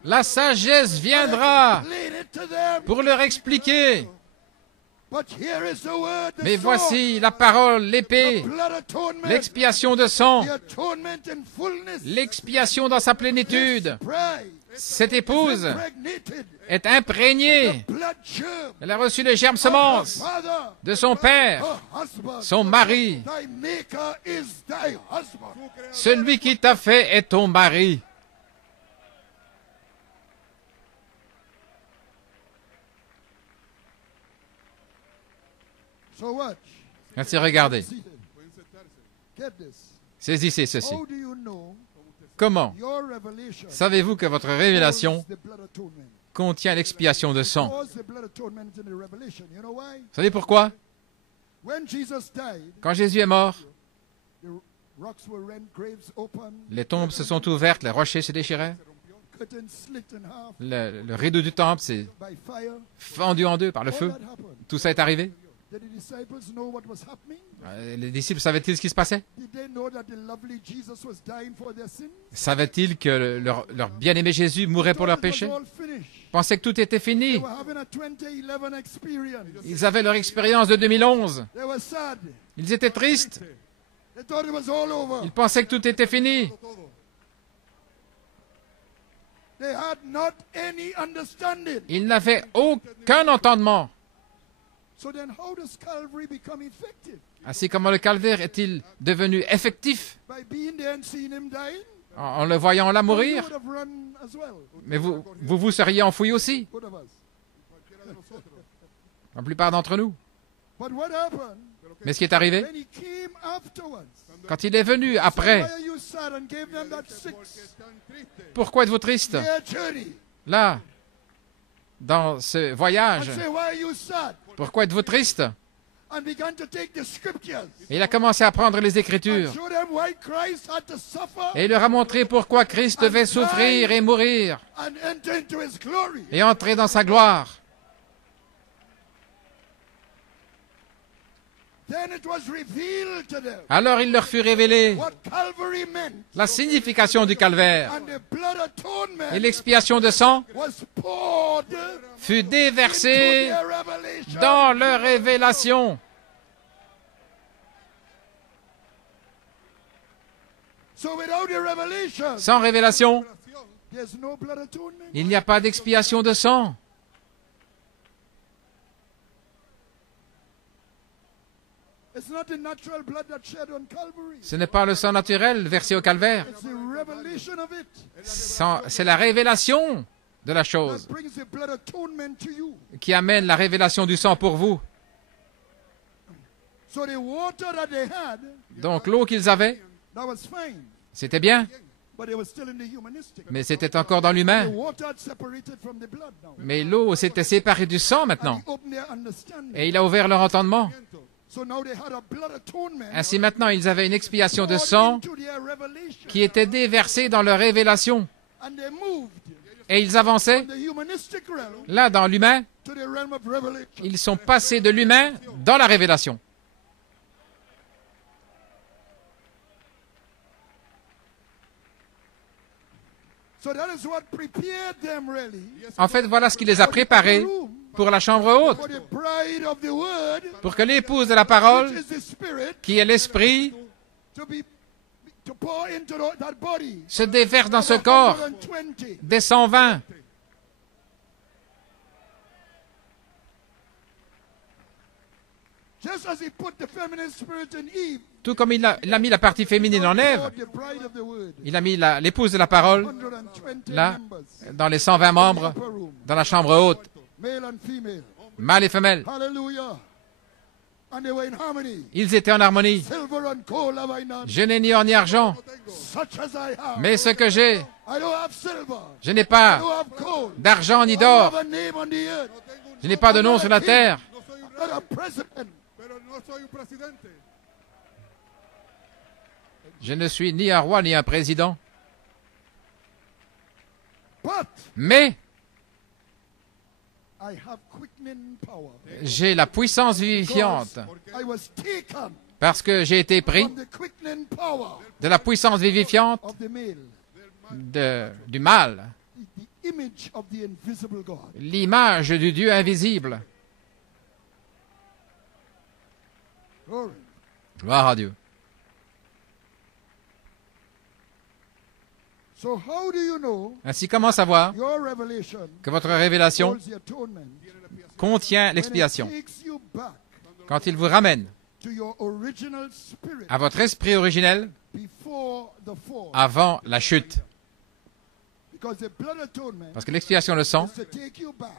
la sagesse viendra pour leur expliquer. Mais voici la parole, l'épée, l'expiation de sang, l'expiation dans sa plénitude. Cette épouse est imprégnée. Elle a reçu le germe semence de son père, son mari. Celui qui t'a fait est ton mari. Ainsi, regardez. Saisissez ceci. Comment savez-vous que votre révélation contient l'expiation de sang? Vous savez pourquoi? Quand Jésus est mort, les tombes se sont ouvertes, les rochers se déchiraient, le rideau du temple s'est fendu en deux par le feu. Tout ça est arrivé. Les disciples savaient-ils ce qui se passait? Savaient-ils que leur bien-aimé Jésus mourait pour leurs péchés? Pensaient que tout était fini. Ils avaient leur expérience de 2011. Ils étaient tristes. Ils pensaient que tout était fini. Ils n'avaient aucun entendement. Ainsi, comment le calvaire est-il devenu effectif? En le voyant là mourir? Mais vous seriez enfouis aussi. La plupart d'entre nous. Mais ce qui est arrivé, quand il est venu après, pourquoi êtes-vous triste? Là, dans ce voyage, pourquoi êtes-vous triste? Et il a commencé à prendre les Écritures. Et il leur a montré pourquoi Christ devait souffrir et mourir et entrer dans sa gloire. Alors il leur fut révélé la signification du calvaire. Et l'expiation de sang fut déversée dans leur révélation. Sans révélation, il n'y a pas d'expiation de sang. Ce n'est pas le sang naturel versé au calvaire. C'est la révélation de la chose qui amène la révélation du sang pour vous. Donc l'eau qu'ils avaient, c'était bien, mais c'était encore dans l'humain. Mais l'eau s'était séparée du sang maintenant. Et il a ouvert leur entendement. Ainsi maintenant, ils avaient une expiation de sang qui était déversée dans leur révélation. Et ils avançaient. Là, dans l'humain, ils sont passés de l'humain dans la révélation. En fait, voilà ce qui les a préparés pour la chambre haute, pour que l'épouse de la parole, qui est l'esprit, se déverse dans ce corps des 120. Tout comme il a mis la partie féminine en Ève, il a mis l'épouse de la parole, là, dans les 120 membres, dans la chambre haute, mâle et femelle. Ils étaient en harmonie. Je n'ai ni or ni argent, mais ce que j'ai, je n'ai pas d'argent ni d'or. Je n'ai pas de nom sur la terre. Je ne suis ni un roi ni un président. Mais j'ai la puissance vivifiante parce que j'ai été pris de la puissance vivifiante du mal, l'image du Dieu invisible. Gloire à Dieu. Ainsi, comment savoir que votre révélation contient l'expiation? Quand il vous ramène à votre esprit originel avant la chute. Parce que l'expiation de sang,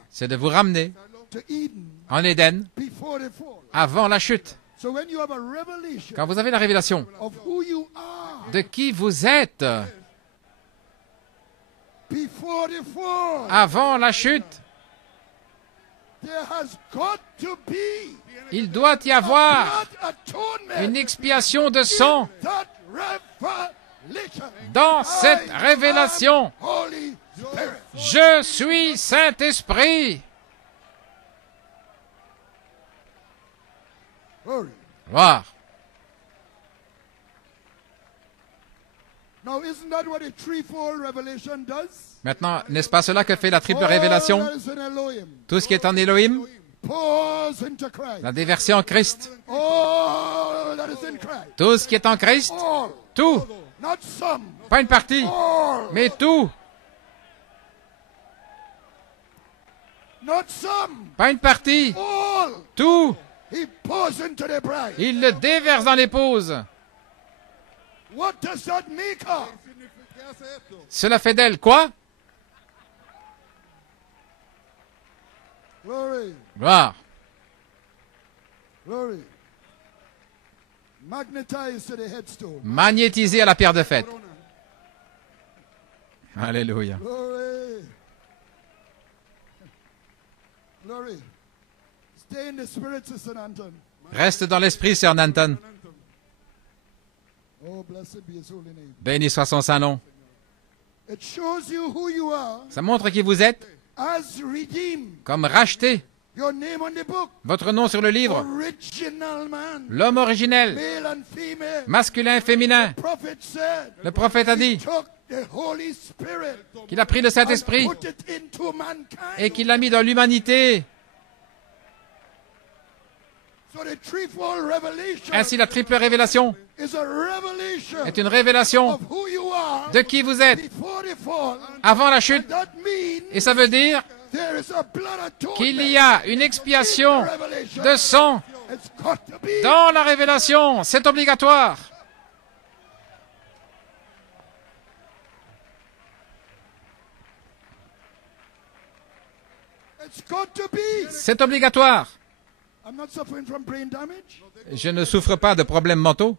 c'est de vous ramener en Éden avant la chute. Quand vous avez la révélation de qui vous êtes avant la chute, il doit y avoir une expiation de sang dans cette révélation. Je suis Saint-Esprit. Gloire. Maintenant, n'est-ce pas cela que fait la triple révélation? Tout ce qui est en Elohim, la déversion en Christ. Tout ce qui est en Christ, tout. Pas une partie, mais tout. Pas une partie, tout. Il le déverse dans l'épouse. Cela fait d'elle quoi? Gloire. Magnétisé à la pierre de fête. Alléluia. Reste dans l'esprit, Sœur Nanton. Béni soit son saint nom. Ça montre qui vous êtes comme racheté Votre nom sur le livre. L'homme originel, masculin et féminin. Le prophète a dit qu'il a pris le Saint-Esprit et qu'il l'a mis dans l'humanité. Ainsi, la triple révélation est une révélation de qui vous êtes avant la chute. Et ça veut dire qu'il y a une expiation de sang dans la révélation. C'est obligatoire. C'est obligatoire. Je ne souffre pas de problèmes mentaux.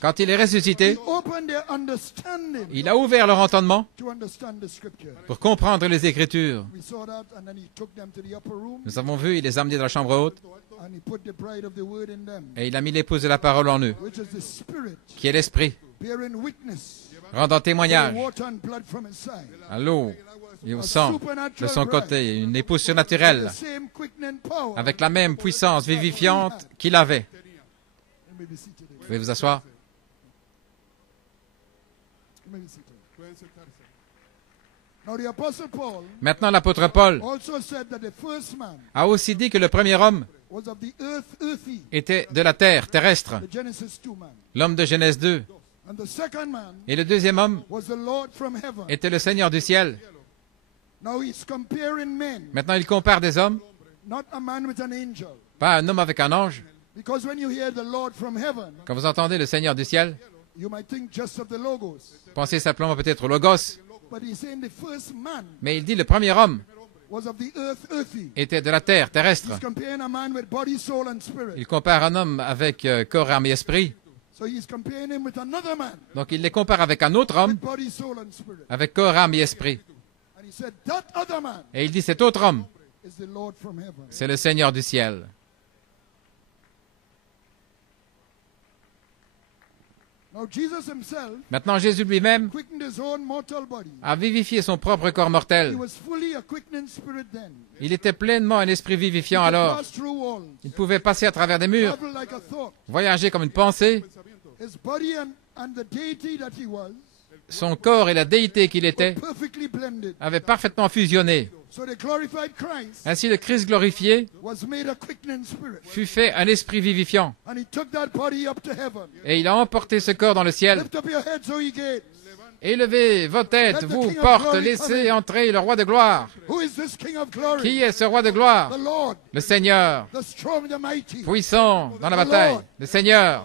Quand il est ressuscité, il a ouvert leur entendement pour comprendre les Écritures. Nous avons vu, il les a amenés dans la chambre haute et il a mis l'épouse de la parole en eux, qui est l'Esprit, rendant témoignage à l'eau et au sang de son côté, une épouse surnaturelle avec la même puissance vivifiante qu'il avait. Vous pouvez vous asseoir. Maintenant, l'apôtre Paul a aussi dit que le premier homme était de la terre, terrestre, l'homme de Genèse 2. Et le deuxième homme était le Seigneur du ciel. Maintenant, il compare des hommes, pas un homme avec un ange. Quand vous entendez le Seigneur du ciel, pensez simplement peut-être au Logos. Mais il dit le premier homme était de la terre, terrestre. Il compare un homme avec corps, âme et esprit. Donc il les compare avec un autre homme, avec corps, âme et esprit. Et il dit cet autre homme, c'est le Seigneur du ciel. Maintenant, Jésus lui-même a vivifié son propre corps mortel. Il était pleinement un esprit vivifiant alors. Il pouvait passer à travers des murs, voyager comme une pensée. Son corps et la déité qu'il était avaient parfaitement fusionné. Ainsi, le Christ glorifié fut fait un esprit vivifiant. Et il a emporté ce corps dans le ciel. Élevez vos têtes, vous portes, laissez entrer le roi de gloire. Qui est ce roi de gloire? Le Seigneur, puissant dans la bataille. Le Seigneur,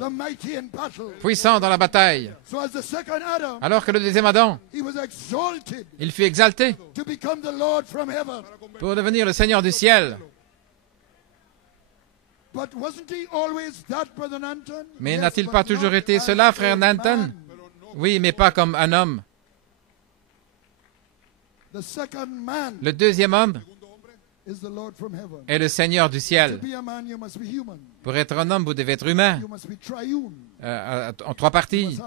puissant dans la bataille. Alors que le deuxième Adam, il fut exalté pour devenir le Seigneur du ciel. Mais n'a-t-il pas toujours été cela, frère Nanton? Oui, mais pas comme un homme. Le deuxième homme est le Seigneur du ciel. Pour être un homme, vous devez être humain, en trois parties.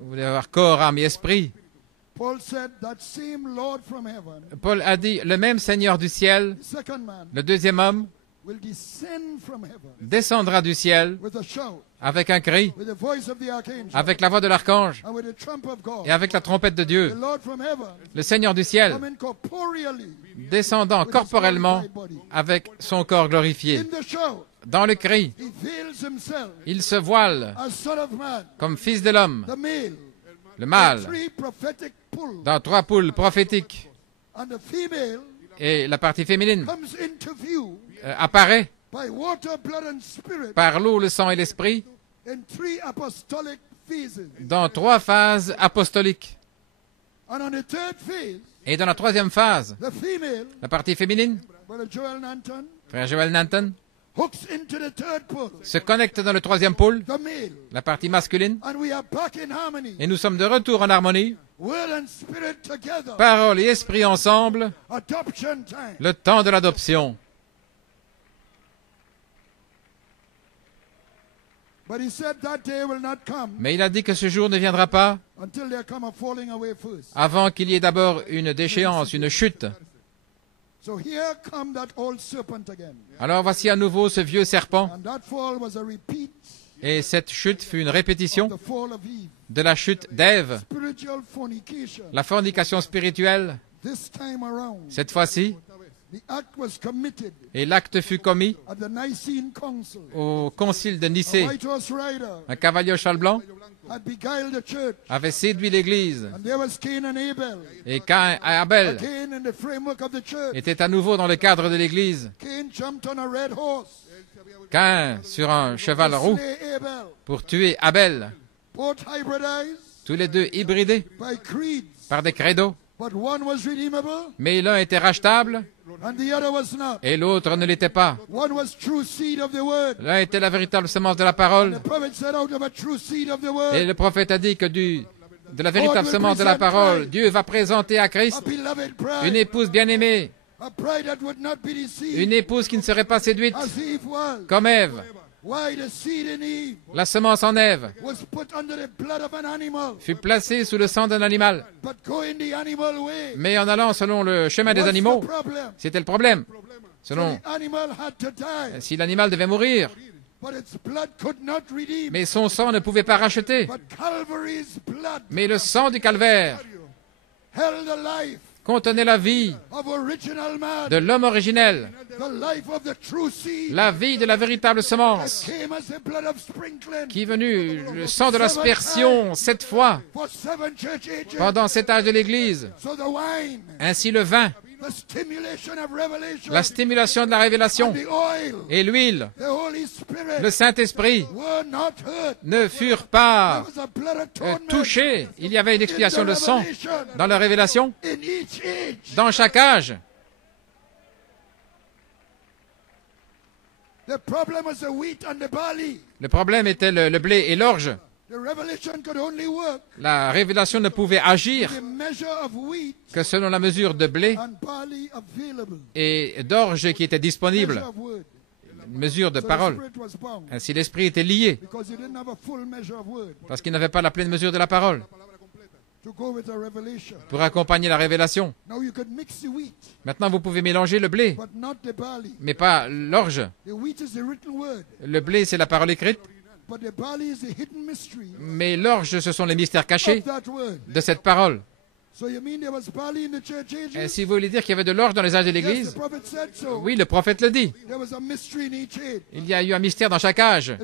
Vous devez avoir corps, âme et esprit. Paul a dit, le même Seigneur du ciel, le deuxième homme, descendra du ciel avec un cri, avec la voix de l'archange et avec la trompette de Dieu. Le Seigneur du ciel descendant corporellement avec son corps glorifié. Dans le cri, il se voile comme fils de l'homme, le mâle, dans trois poules prophétiques. Et la partie féminine apparaît par l'eau, le sang et l'esprit dans trois phases apostoliques. Et dans la troisième phase, la partie féminine, frère Joel Nanton, se connecte dans le troisième pôle, la partie masculine, et nous sommes de retour en harmonie, parole et esprit ensemble, le temps de l'adoption. Mais il a dit que ce jour ne viendra pas avant qu'il y ait d'abord une déchéance, une chute. Alors voici à nouveau ce vieux serpent. Et cette chute fut une répétition de la chute d'Ève, la fornication spirituelle, cette fois-ci. Et l'acte fut commis au concile de Nicée. Un cavalier au châle blanc avait séduit l'Église. Et Caïn et Abel étaient à nouveau dans le cadre de l'Église. Caïn sur un cheval roux pour tuer Abel. Tous les deux hybridés par des credos. Mais l'un était rachetable et l'autre ne l'était pas. L'un était la véritable semence de la parole. Et le prophète a dit que de la véritable semence de la parole, Dieu va présenter à Christ une épouse bien-aimée, une épouse qui ne serait pas séduite comme Ève. La semence en Ève fut placée sous le sang d'un animal. Mais en allant selon le chemin des animaux, c'était le problème. Si l'animal devait mourir, mais son sang ne pouvait pas racheter. Mais le sang du calvaire contenait la vie de l'homme originel, la vie de la véritable semence, qui est venu le sang de l'aspersion 7 fois pendant 7 âges de l'Église. Ainsi le vin, la stimulation de la révélation et l'huile, le Saint-Esprit ne furent pas touchés. Il y avait une expiation de sang dans la révélation, dans chaque âge. Le problème était le blé et l'orge. La révélation ne pouvait agir que selon la mesure de blé et d'orge qui était disponible, une mesure de parole. Ainsi l'esprit était lié, parce qu'il n'avait pas la pleine mesure de la parole pour accompagner la révélation. Maintenant, vous pouvez mélanger le blé, mais pas l'orge. Le blé, c'est la parole écrite, mais l'orge, ce sont les mystères cachés de cette parole. Et si vous voulez dire qu'il y avait de l'orge dans les âges de l'Église, oui, le prophète le dit. Il y a eu un mystère dans chaque âge,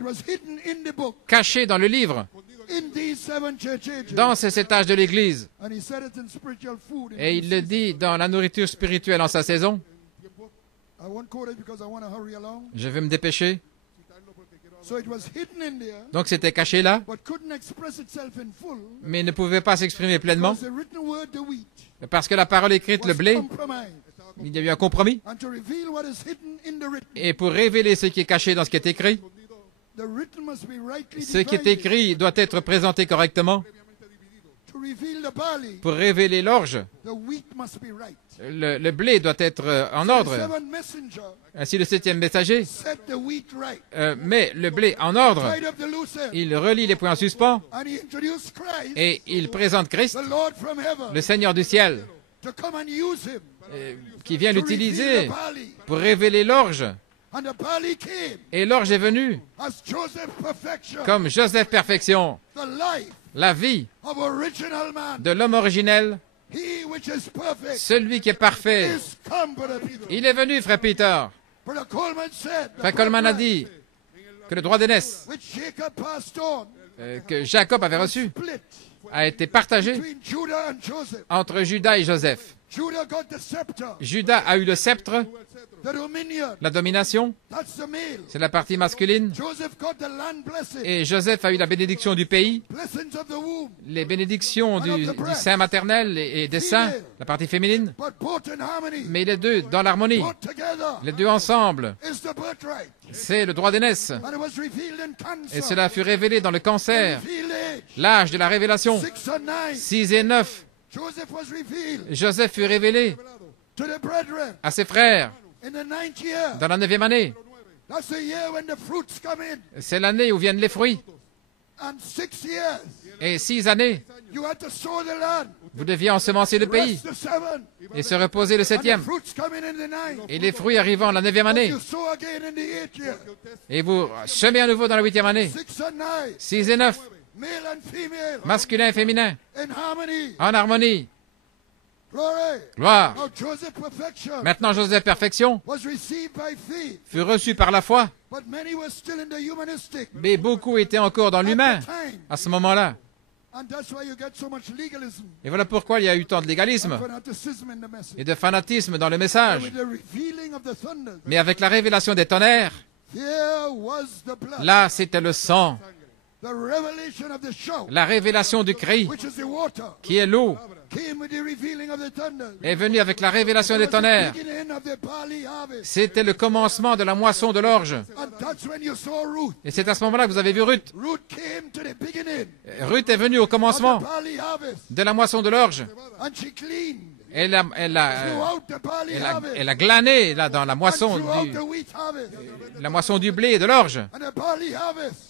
caché dans le livre, dans ces 7 âges de l'Église. Et il le dit dans la nourriture spirituelle en sa saison. Je vais me dépêcher. Donc c'était caché là, mais ne pouvait pas s'exprimer pleinement, parce que la parole écrite, le blé, il y a eu un compromis. Et pour révéler ce qui est caché dans ce qui est écrit, ce qui est écrit doit être présenté correctement. Pour révéler l'orge, le blé doit être en ordre. Ainsi, le 7e messager met le blé en ordre. Il relie les points en suspens et il présente Christ, le Seigneur du ciel, qui vient l'utiliser pour révéler l'orge. Et l'orge est venu comme Joseph Perfection, la vie de l'homme originel, celui qui est parfait. Il est venu, frère Peter. Frère Coleman a dit que le droit d'aînesse que Jacob avait reçu a été partagé entre Judas et Joseph. Judas a eu le sceptre, la domination, c'est la partie masculine, et Joseph a eu la bénédiction du pays, les bénédictions du sein maternel et des seins, la partie féminine, mais les deux dans l'harmonie, les deux ensemble, c'est le droit d'aînesse. Et cela fut révélé dans le cancer, l'âge de la révélation, 6 et 9. Joseph fut révélé à ses frères dans la 9e année. C'est l'année où viennent les fruits. Et 6 années, vous deviez ensemencer le pays et se reposer le 7e. Et les fruits arrivant la 9e année. Et vous semez à nouveau dans la 8e année. 6 et 9, masculin et féminin, en harmonie. Gloire. Maintenant, Joseph Perfection fut reçu par la foi, mais beaucoup étaient encore dans l'humain à ce moment-là. Et voilà pourquoi il y a eu tant de légalisme et de fanatisme dans le message. Mais avec la révélation des tonnerres, là, c'était le sang. La révélation du cri, qui est l'eau, est venue avec la révélation des tonnerres. C'était le commencement de la moisson de l'orge. Et c'est à ce moment-là que vous avez vu Ruth. Ruth est venue au commencement de la moisson de l'orge. Elle a glané là, dans la moisson du blé et de l'orge.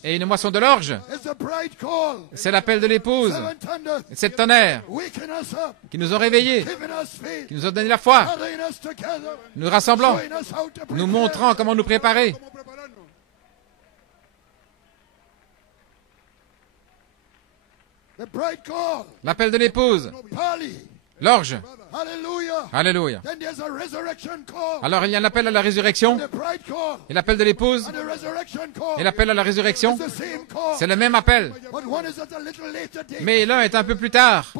Et une moisson de l'orge, c'est l'appel de l'épouse. Cette tonnerre qui nous ont réveillés, qui nous ont donné la foi, nous rassemblant, nous montrant comment nous préparer. L'appel de l'épouse, l'orge. Alléluia. Alors il y a un appel à la résurrection, et l'appel de l'épouse, et l'appel à la résurrection, c'est le même appel. Mais l'un est un peu plus tard.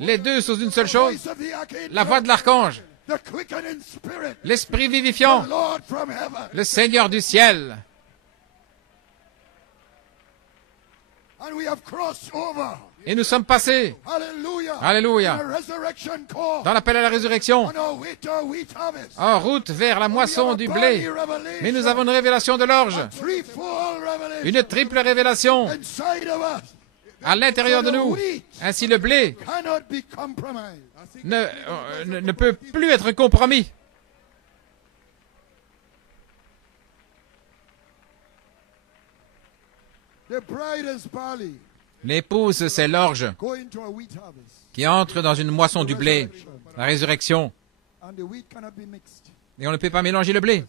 Les deux sous une seule chose, la voix de l'archange, l'esprit vivifiant, le Seigneur du ciel. Et nous sommes passés, alléluia, dans l'appel à la résurrection, en route vers la moisson du blé. Mais nous avons une révélation de l'orge, une triple révélation à l'intérieur de nous. Ainsi le blé ne peut plus être compromis. L'épouse, c'est l'orge qui entre dans une moisson du blé, la résurrection. Et on ne peut pas mélanger le blé.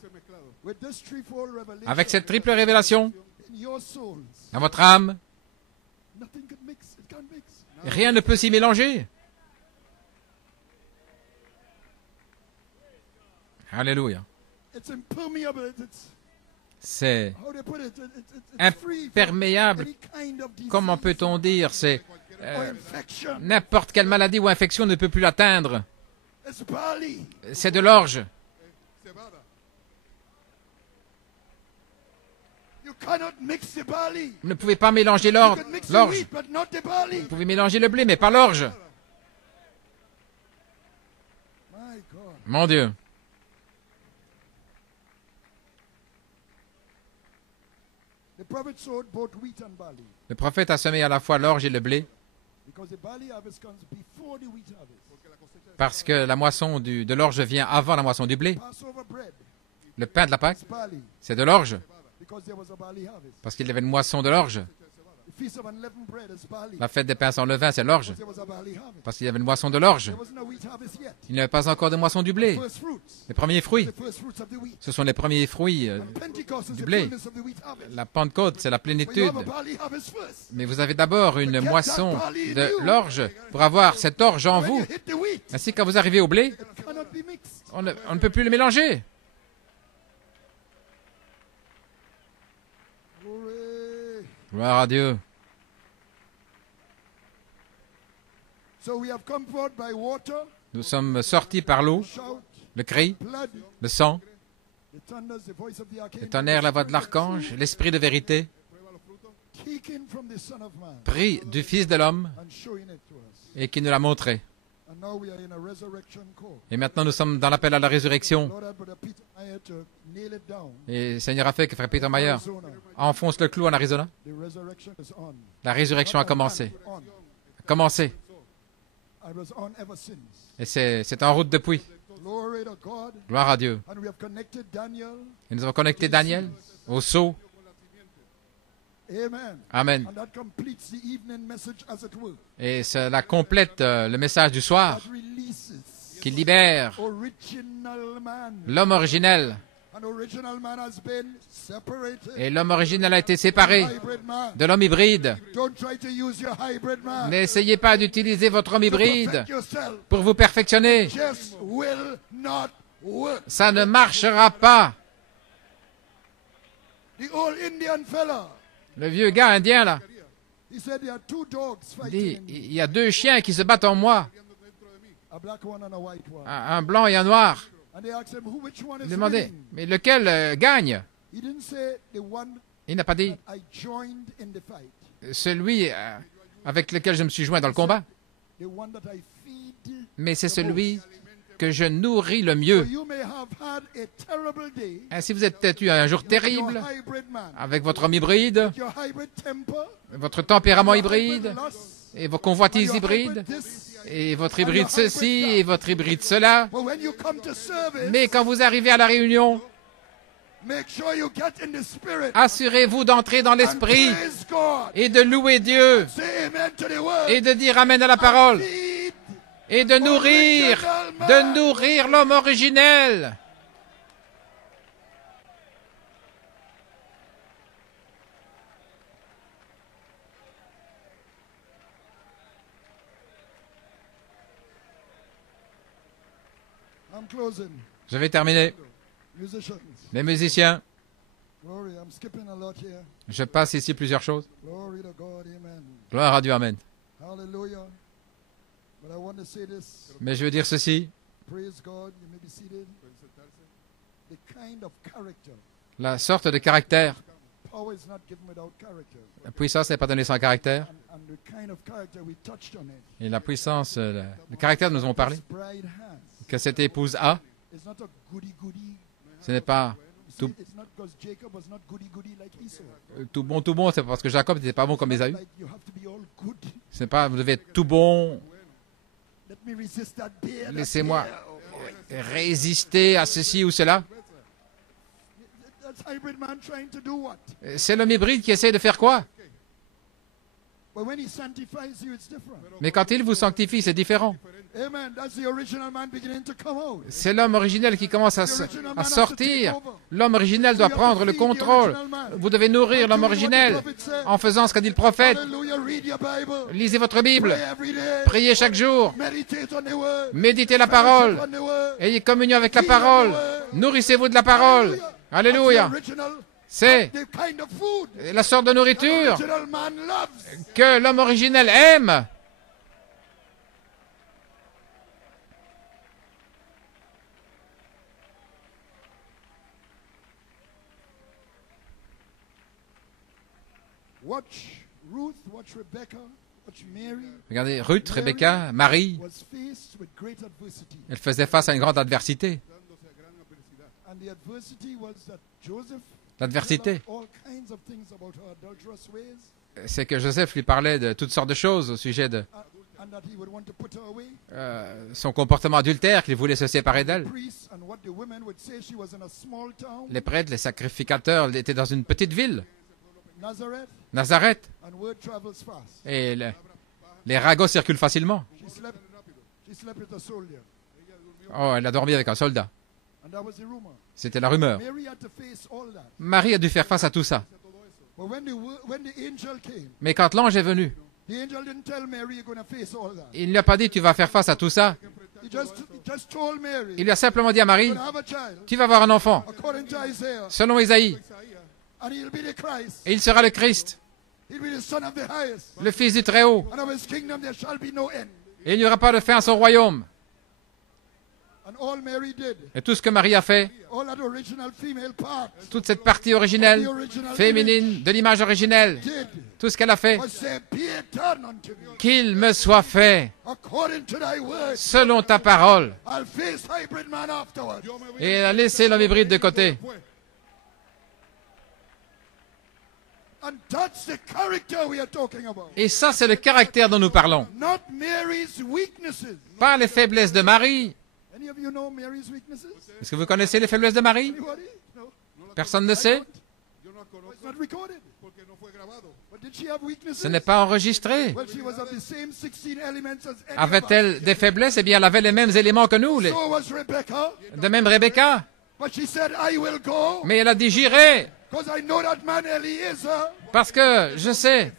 Avec cette triple révélation, dans votre âme, rien ne peut s'y mélanger. Alléluia. C'est imperméable. Comment peut-on dire? C'est n'importe quelle maladie ou infection ne peut plus l'atteindre. C'est de l'orge. Vous ne pouvez pas mélanger l'orge. Vous pouvez mélanger le blé, mais pas l'orge. Mon Dieu. Le prophète a semé à la fois l'orge et le blé, parce que la moisson de l'orge vient avant la moisson du blé. Le pain de la Pâque, c'est de l'orge, parce qu'il y avait une moisson de l'orge. La fête des pains sans levain, c'est l'orge, parce qu'il y avait une moisson de l'orge. Il n'y avait pas encore de moisson du blé. Les premiers fruits, ce sont les premiers fruits du blé. La Pentecôte, c'est la plénitude. Mais vous avez d'abord une moisson de l'orge pour avoir cette orge en vous. Ainsi, quand vous arrivez au blé, on ne peut plus le mélanger. Gloire à Dieu. Nous sommes sortis par l'eau, le cri, le sang, le tonnerre, la voix de l'archange, l'esprit de vérité, pris du Fils de l'homme et qui nous l'a montré. Et maintenant, nous sommes dans l'appel à la résurrection. Et le Seigneur a fait que Frère Peter Mayer enfonce le clou en Arizona. La résurrection a commencé. Et c'est en route depuis. Gloire à Dieu. Et nous avons connecté Daniel au sceau. Amen. Et cela complète le message du soir qui libère l'homme originel. Et l'homme originel a été séparé de l'homme hybride. N'essayez pas d'utiliser votre homme hybride pour vous perfectionner. Ça ne marchera pas. Le vieux gars indien, là, dit, il y a 2 chiens qui se battent en moi. Un blanc et un noir. Il demandait, mais lequel gagne? Il n'a pas dit celui avec lequel je me suis joint dans le combat, mais c'est celui que je nourris le mieux. Si vous êtes peut-être eu un jour terrible avec votre homme hybride, votre tempérament hybride, et vos convoitises hybrides, et votre hybride ceci, et votre hybride cela. Mais quand vous arrivez à la réunion, assurez-vous d'entrer dans l'esprit et de louer Dieu et de dire Amen à la parole et de nourrir l'homme originel. Je vais terminer. Les musiciens, je passe ici plusieurs choses. Gloire à Dieu, Amen. Mais je veux dire ceci. La sorte de caractère. La puissance n'est pas donnée sans caractère. Et la puissance, le caractère dont nous avons parlé, que cette épouse a, ce n'est pas tout bon, c'est parce que Jacob n'était pas bon comme Ésaü. Ce n'est pas, vous devez être tout bon. Laissez-moi résister à ceci ou cela. C'est l'homme hybride qui essaie de faire quoi? Mais quand il vous sanctifie, c'est différent. C'est l'homme originel qui commence à sortir. L'homme originel doit prendre le contrôle. Vous devez nourrir l'homme originel en faisant ce qu'a dit le prophète. Lisez votre Bible. Priez chaque jour. Méditez la parole. Ayez communion avec la parole. Nourrissez-vous de la parole. Alléluia. C'est la sorte de nourriture que l'homme originel aime. Regardez, Ruth, Rebecca, Marie, elle faisait face à une grande adversité. L'adversité, c'est que Joseph lui parlait de toutes sortes de choses au sujet de son comportement adultère, qu'il voulait se séparer d'elle. Les prêtres, les sacrificateurs étaient dans une petite ville, Nazareth, et les ragots circulent facilement. Oh, elle a dormi avec un soldat. C'était la rumeur. Marie a dû faire face à tout ça. Mais quand l'ange est venu, il ne lui a pas dit tu vas faire face à tout ça. Il lui a simplement dit à Marie, tu vas avoir un enfant, selon Isaïe, et il sera le Christ, le Fils du Très-Haut, et il n'y aura pas de fin à son royaume. Et tout ce que Marie a fait, toute cette partie originelle, féminine, de l'image originelle, tout ce qu'elle a fait, qu'il me soit fait selon ta parole. Et elle a laissé l'homme hybride de côté. Et ça, c'est le caractère dont nous parlons. Pas les faiblesses de Marie. Est-ce que vous connaissez les faiblesses de Marie? Personne ne sait. Ce n'est pas enregistré. Avait-elle des faiblesses? Eh bien, elle avait les mêmes éléments que nous. De même Rebecca. Mais elle a dit, j'irai. Parce que je sais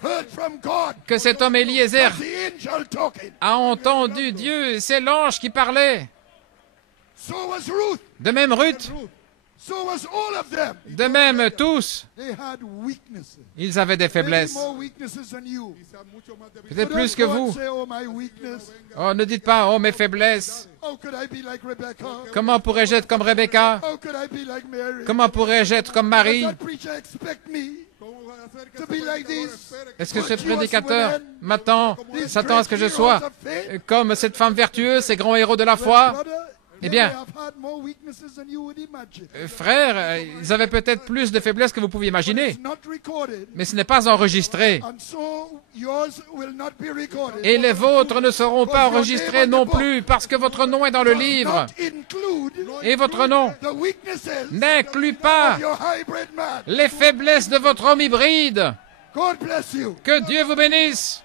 que cet homme Eliezer a entendu Dieu, c'est l'ange qui parlait. De même Ruth. De même tous. Ils avaient des faiblesses. Peut-être plus que vous. Oh, ne dites pas, oh mes faiblesses. Comment pourrais-je être comme Rebecca? Comment pourrais-je être comme Marie? Est-ce que ce prédicateur m'attend, s'attend à ce que je sois comme cette femme vertueuse, ces grands héros de la foi? Eh bien, frères, ils avaient peut-être plus de faiblesses que vous pouviez imaginer, mais ce n'est pas enregistré. Et les vôtres ne seront pas enregistrés non plus, parce que votre nom est dans le livre. Et votre nom n'inclut pas les faiblesses de votre homme hybride. Que Dieu vous bénisse.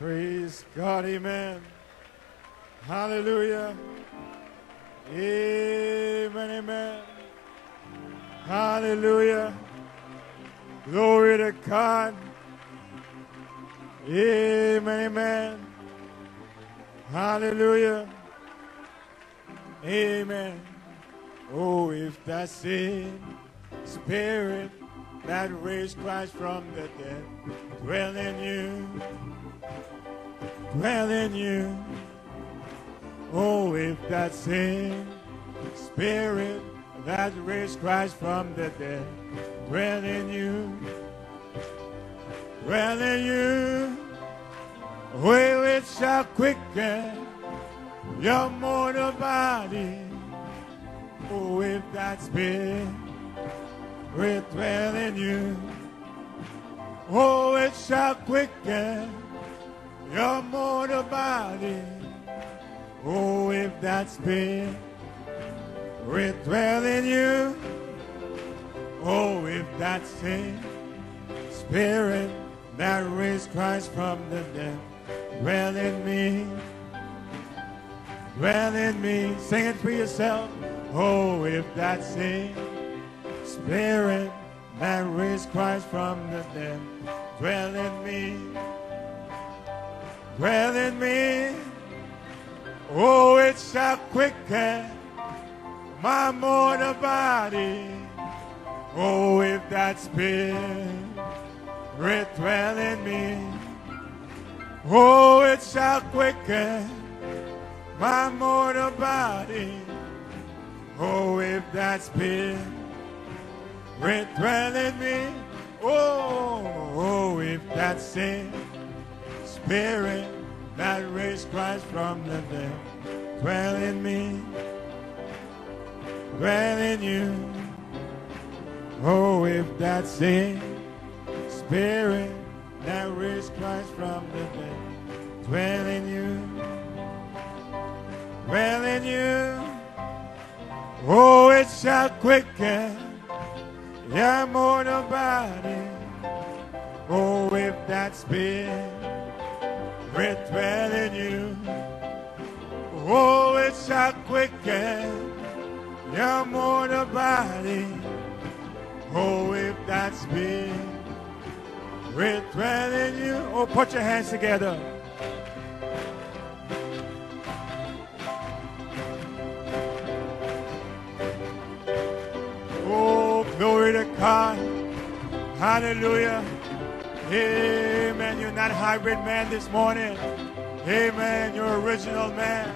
Praise God, amen. Hallelujah. Amen, amen. Hallelujah. Glory to God. Amen, amen. Hallelujah. Amen. Oh, if that same spirit that raised Christ from the dead dwell in you, dwell in you. Oh, if that same spirit that raised Christ from the dead dwell in you, dwell in you. Oh, it shall quicken your mortal body. Oh, if that spirit dwell in you. Oh, it shall quicken your mortal body. Oh, if that spirit dwell in you. Oh, if that same spirit that raised Christ from the dead dwell in me. Dwell in me. Sing it for yourself. Oh, if that same spirit that raised Christ from the dead dwell in me. Dwell in me. Oh, it shall quicken my mortal body. Oh, if that spirit dwell in me. Oh, it shall quicken my mortal body. Oh, if that spirit dwell in me. Oh, if that same spirit that raised Christ from the dead dwell in me, dwell in you. Oh, if that same spirit that raised Christ from the dead dwell in you, dwell in you. Oh, it shall quicken your mortal body. Oh, if that spirit dwell in you. Oh, it shall quicken your mortal body. Oh, if that spirit dwell in you. Oh, put your hands together. Oh, glory to God. Hallelujah. Amen. You're not a hybrid man this morning. Amen. You're original man.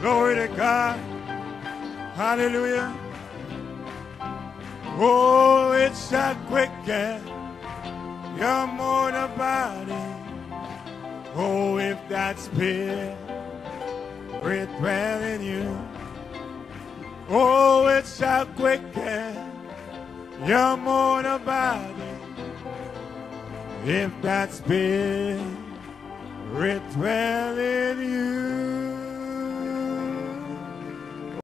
Glory to God. Hallelujah. Oh, it shall quicken your mortal body. Oh, if that spirit dwell in you, oh, it shall quicken your mortal body. If that spirit dwell in you.